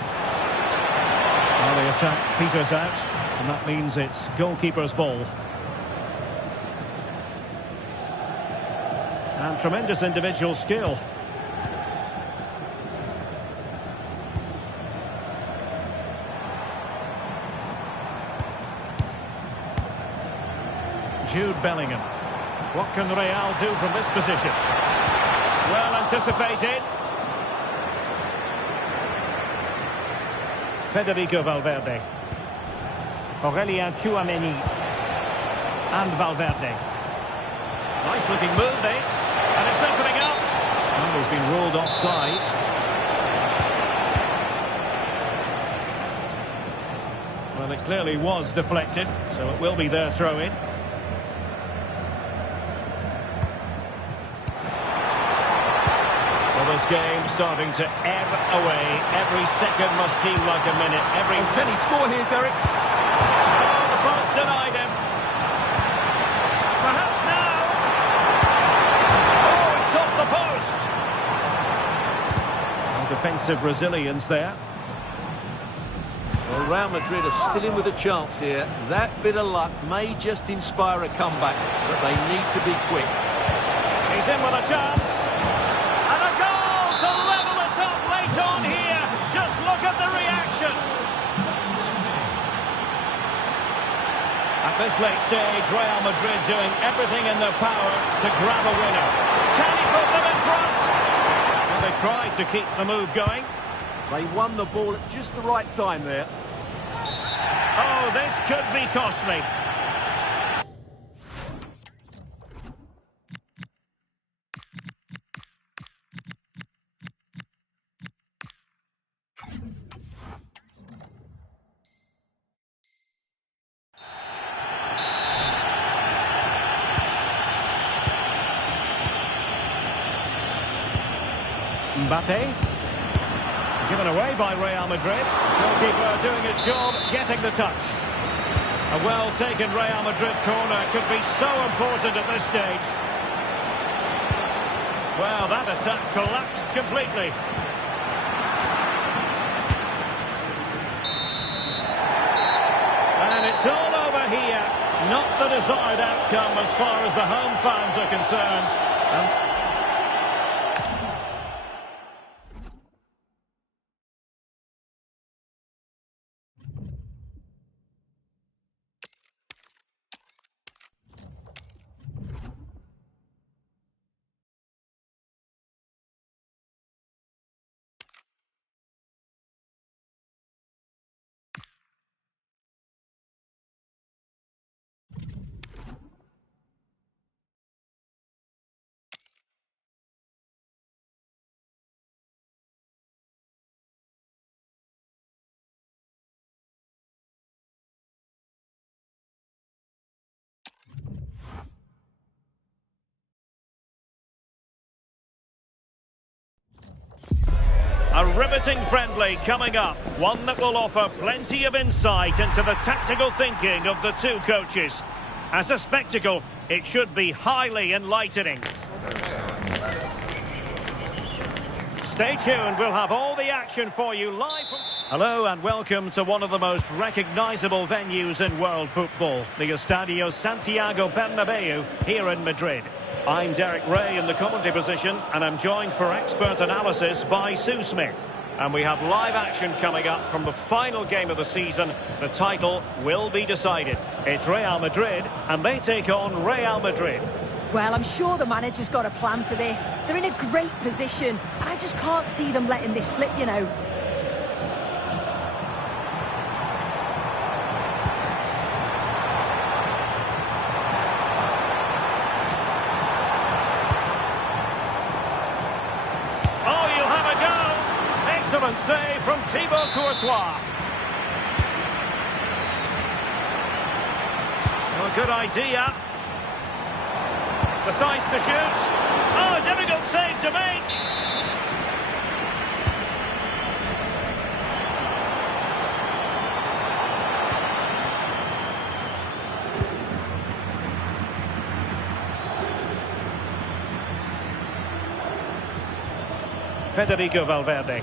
Well, the attack peters out, and that means it's goalkeeper's ball. And tremendous individual skill. Jude Bellingham. What can Real do from this position? Well anticipated. Federico Valverde. Chouameni. And Valverde. Nice looking move this. And it's opening up. And he's been ruled offside. Well, it clearly was deflected, so it will be their throw-in. This game starting to ebb away. Every second must seem like a minute. Can he score here, Derek? Oh, the post denied him. Perhaps now. Oh, it's off the post. Well, defensive resilience there. Well, Real Madrid are still in with a chance here. That bit of luck may just inspire a comeback, but they need to be quick. He's in with a chance. To level it up late on here. Just look at the reaction. At this late stage, Real Madrid doing everything in their power to grab a winner. Can he put them in front? Well, they tried to keep the move going. They won the ball at just the right time there. Oh, this could be costly. Mbappe. Given away by Real Madrid. Goalkeeper doing his job, getting the touch. A well-taken Real Madrid corner could be so important at this stage. Well, that attack collapsed completely. And it's all over here. Not the desired outcome as far as the home fans are concerned. A riveting friendly coming up, one that will offer plenty of insight into the tactical thinking of the two coaches. As a spectacle, it should be highly enlightening. Stay tuned, we'll have all the action for you live from... Hello and welcome to one of the most recognisable venues in world football, the Estadio Santiago Bernabeu here in Madrid. I'm Derek Ray in the commentary position, and I'm joined for expert analysis by Sue Smith. And we have live action coming up from the final game of the season. The title will be decided. It's Real Madrid, and they take on Real Madrid. Well, I'm sure the manager's got a plan for this. They're in a great position, and I just can't see them letting this slip, you know. Oh, you'll have a go! Excellent save from Thibaut Courtois. Oh, good idea. Decides to shoot. Oh, difficult save to make. Federico Valverde.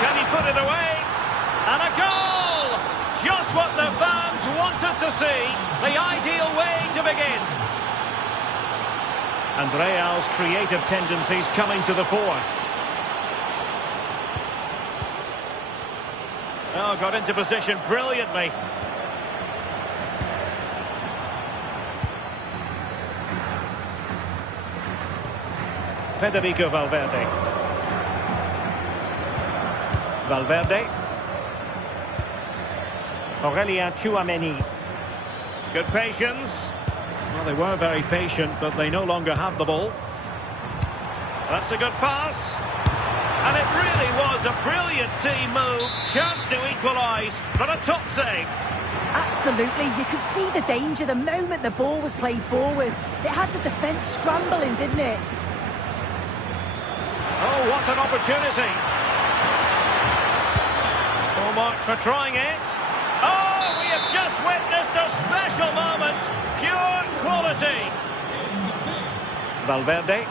Can he put it away? And a goal! Just what the fans wanted to see. The ideal way to begin. And Real's creative tendencies coming to the fore. Oh, got into position brilliantly. Federico Valverde. Valverde. Aurelien Tchouameni. Good patience. Well, they were very patient, but they no longer have the ball. That's a good pass. And it really was a brilliant team move. Chance to equalise, but a top save. Absolutely. You could see the danger the moment the ball was played forwards. It had the defence scrambling, didn't it? Oh, what an opportunity. Full marks for trying it. Oh, we have just witnessed a special moment. Pure quality. Valverde.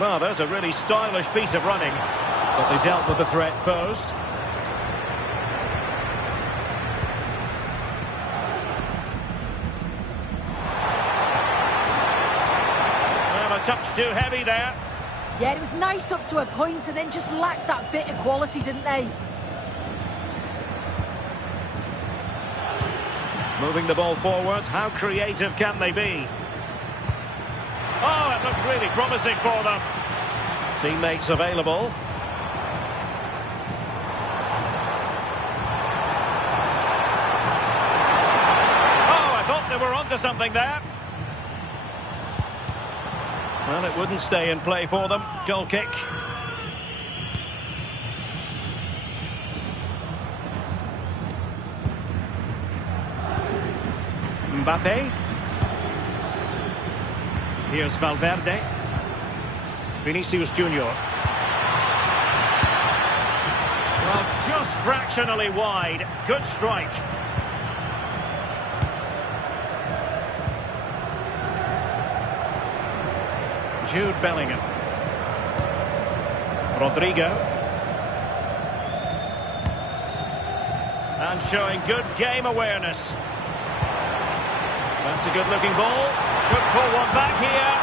Well, there's a really stylish piece of running, but they dealt with the threat posed. Well, a touch too heavy there. Yeah, it was nice up to a point and then just lacked that bit of quality, didn't they? Moving the ball forward, how creative can they be? Oh, it looked really promising for them. Teammates available. Oh, I thought they were onto something there. Well, it wouldn't stay in play for them. Goal kick. Mbappe. Here's Valverde. Vinicius Junior. Well, just fractionally wide. Good strike. Jude Bellingham. Rodrigo. And showing good game awareness. That's a good-looking ball. Could pull one back here.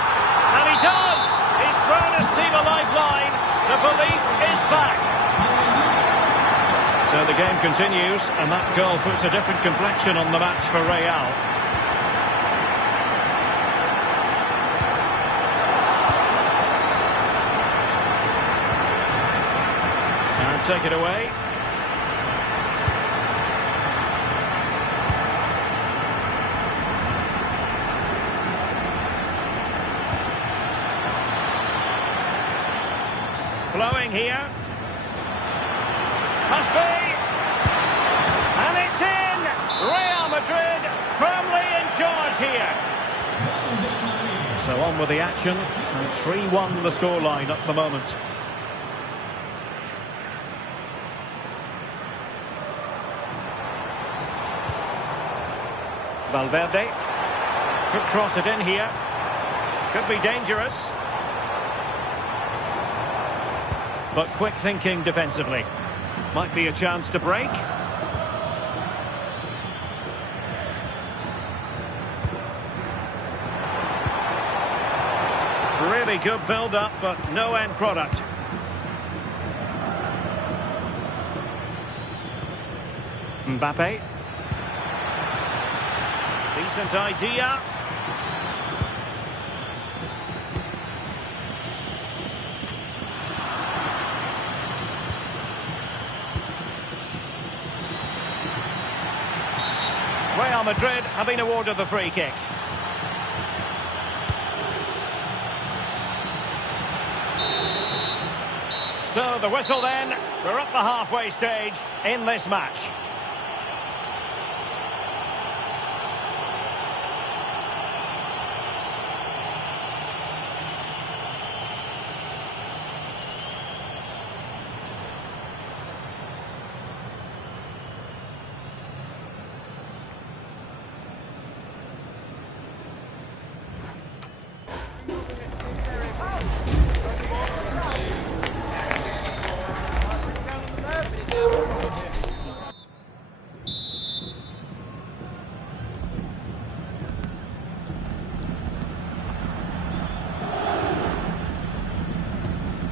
And he does! He's thrown his team a lifeline. The belief is back. So the game continues, and that goal puts a different complexion on the match for Real. And take it away. Flowing here. Must be. And it's in. Real Madrid firmly in charge here. So on with the action. And 3-1 the scoreline at the moment. Valverde. Could cross it in here. Could be dangerous. But quick thinking defensively. Might be a chance to break. Really good build-up, but no end product. Mbappe. Decent idea. Real Madrid have been awarded the free kick. So the whistle then. We're up the halfway stage in this match.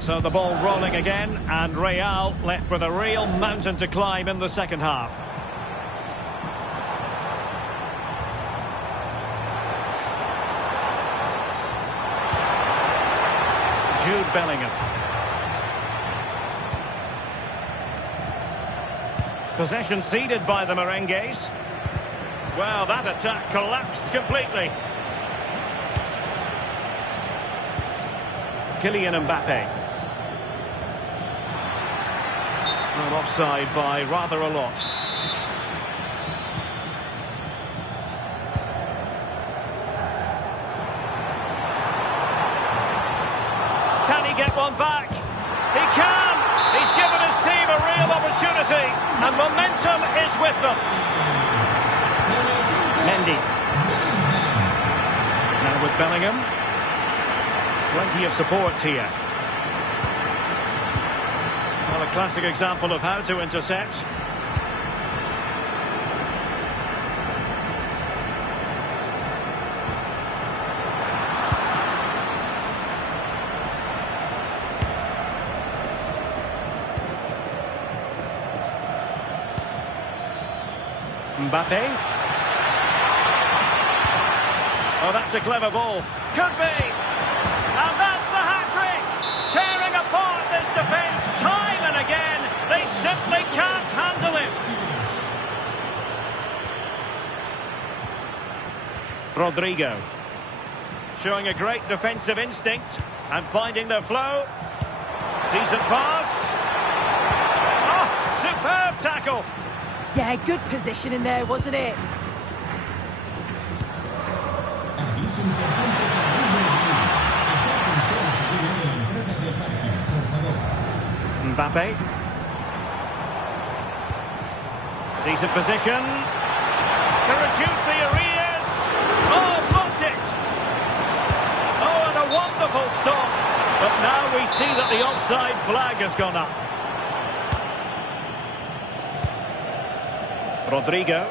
So the ball rolling again, and Real left with a real mountain to climb in the second half. Jude Bellingham. Possession ceded by the Merengues. Well, that attack collapsed completely. Kylian Mbappe. Well, offside by rather a lot. Can he get one back? He can! He's given his team a real opportunity, and momentum is with them. Mendy. Now with Bellingham. Plenty of support here. Well, a classic example of how to intercept. Mbappe. Oh, that's a clever ball. Could be. And that's the hat-trick. Tearing apart this defence time and again. They simply can't handle it. Rodrigo. Showing a great defensive instinct and finding their flow. Decent pass. Oh, superb tackle. Yeah, good position in there, wasn't it? Mbappe. Decent position. To reduce the arrears. Oh, blocked it. Oh, and a wonderful stop. But now we see that the offside flag has gone up. Rodrigo.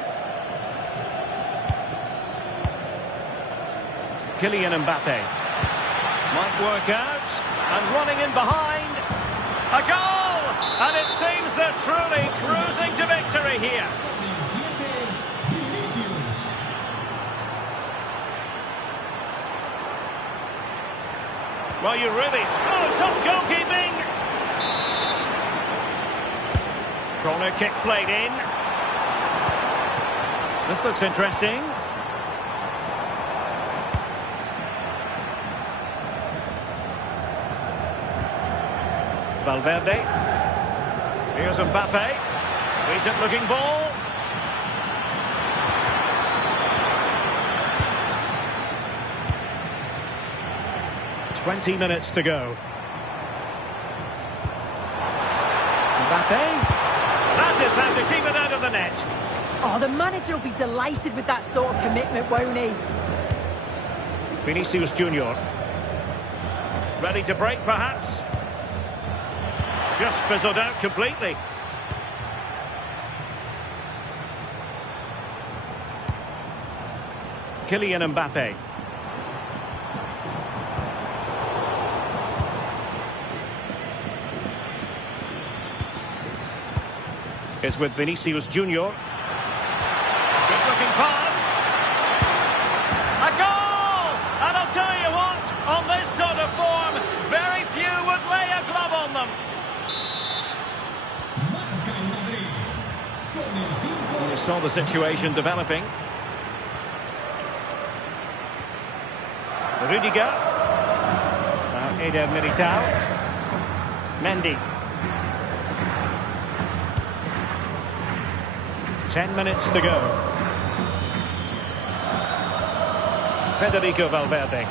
Kylian Mbappe. Might work out. And running in behind. A goal! And it seems they're truly cruising to victory here. Well, you really... Oh, top goalkeeping! Corner kick played in. This looks interesting. Valverde. Here's Mbappe. Decent looking ball. "20 minutes to go. Mbappe. That is how to keep it out of the net. Oh, the manager will be delighted with that sort of commitment, won't he? Vinicius Junior. Ready to break, perhaps? Just fizzled out completely. Kylian Mbappe. Is with Vinicius Junior. Good looking pass. A goal! And I'll tell you what, on this sort of form, very few would lay a glove on them. You saw the situation developing. Rudiger. Now Eder Militao. Mendy. 10 minutes to go. Federico Valverde.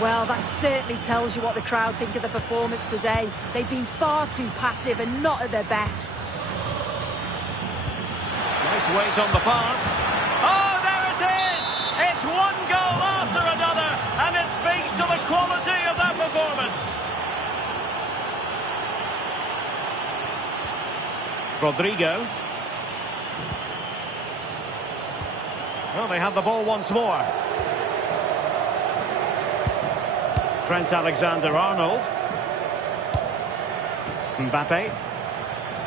Well, that certainly tells you what the crowd think of the performance today. They've been far too passive and not at their best. Nice weight on the pass. Oh, there it is! It's one goal after another, and it speaks to the quality of that performance. Rodrigo. Well, they have the ball once more. Trent Alexander-Arnold. Mbappe.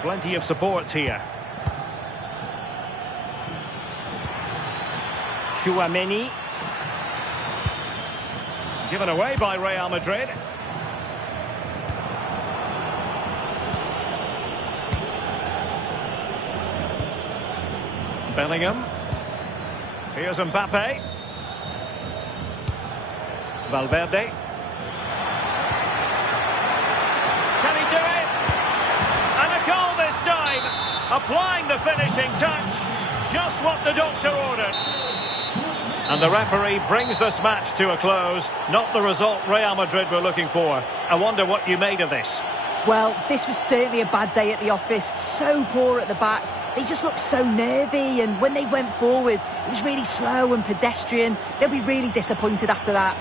Plenty of support here. Chouameni. Given away by Real Madrid. Bellingham. Here's Mbappe. Valverde. Can he do it? And a goal this time. Applying the finishing touch. Just what the doctor ordered. And the referee brings this match to a close. Not the result Real Madrid were looking for. I wonder what you made of this. Well, this was certainly a bad day at the office. So poor at the back. They just looked so nervy, and when they went forward, it was really slow and pedestrian. They'll be really disappointed after that.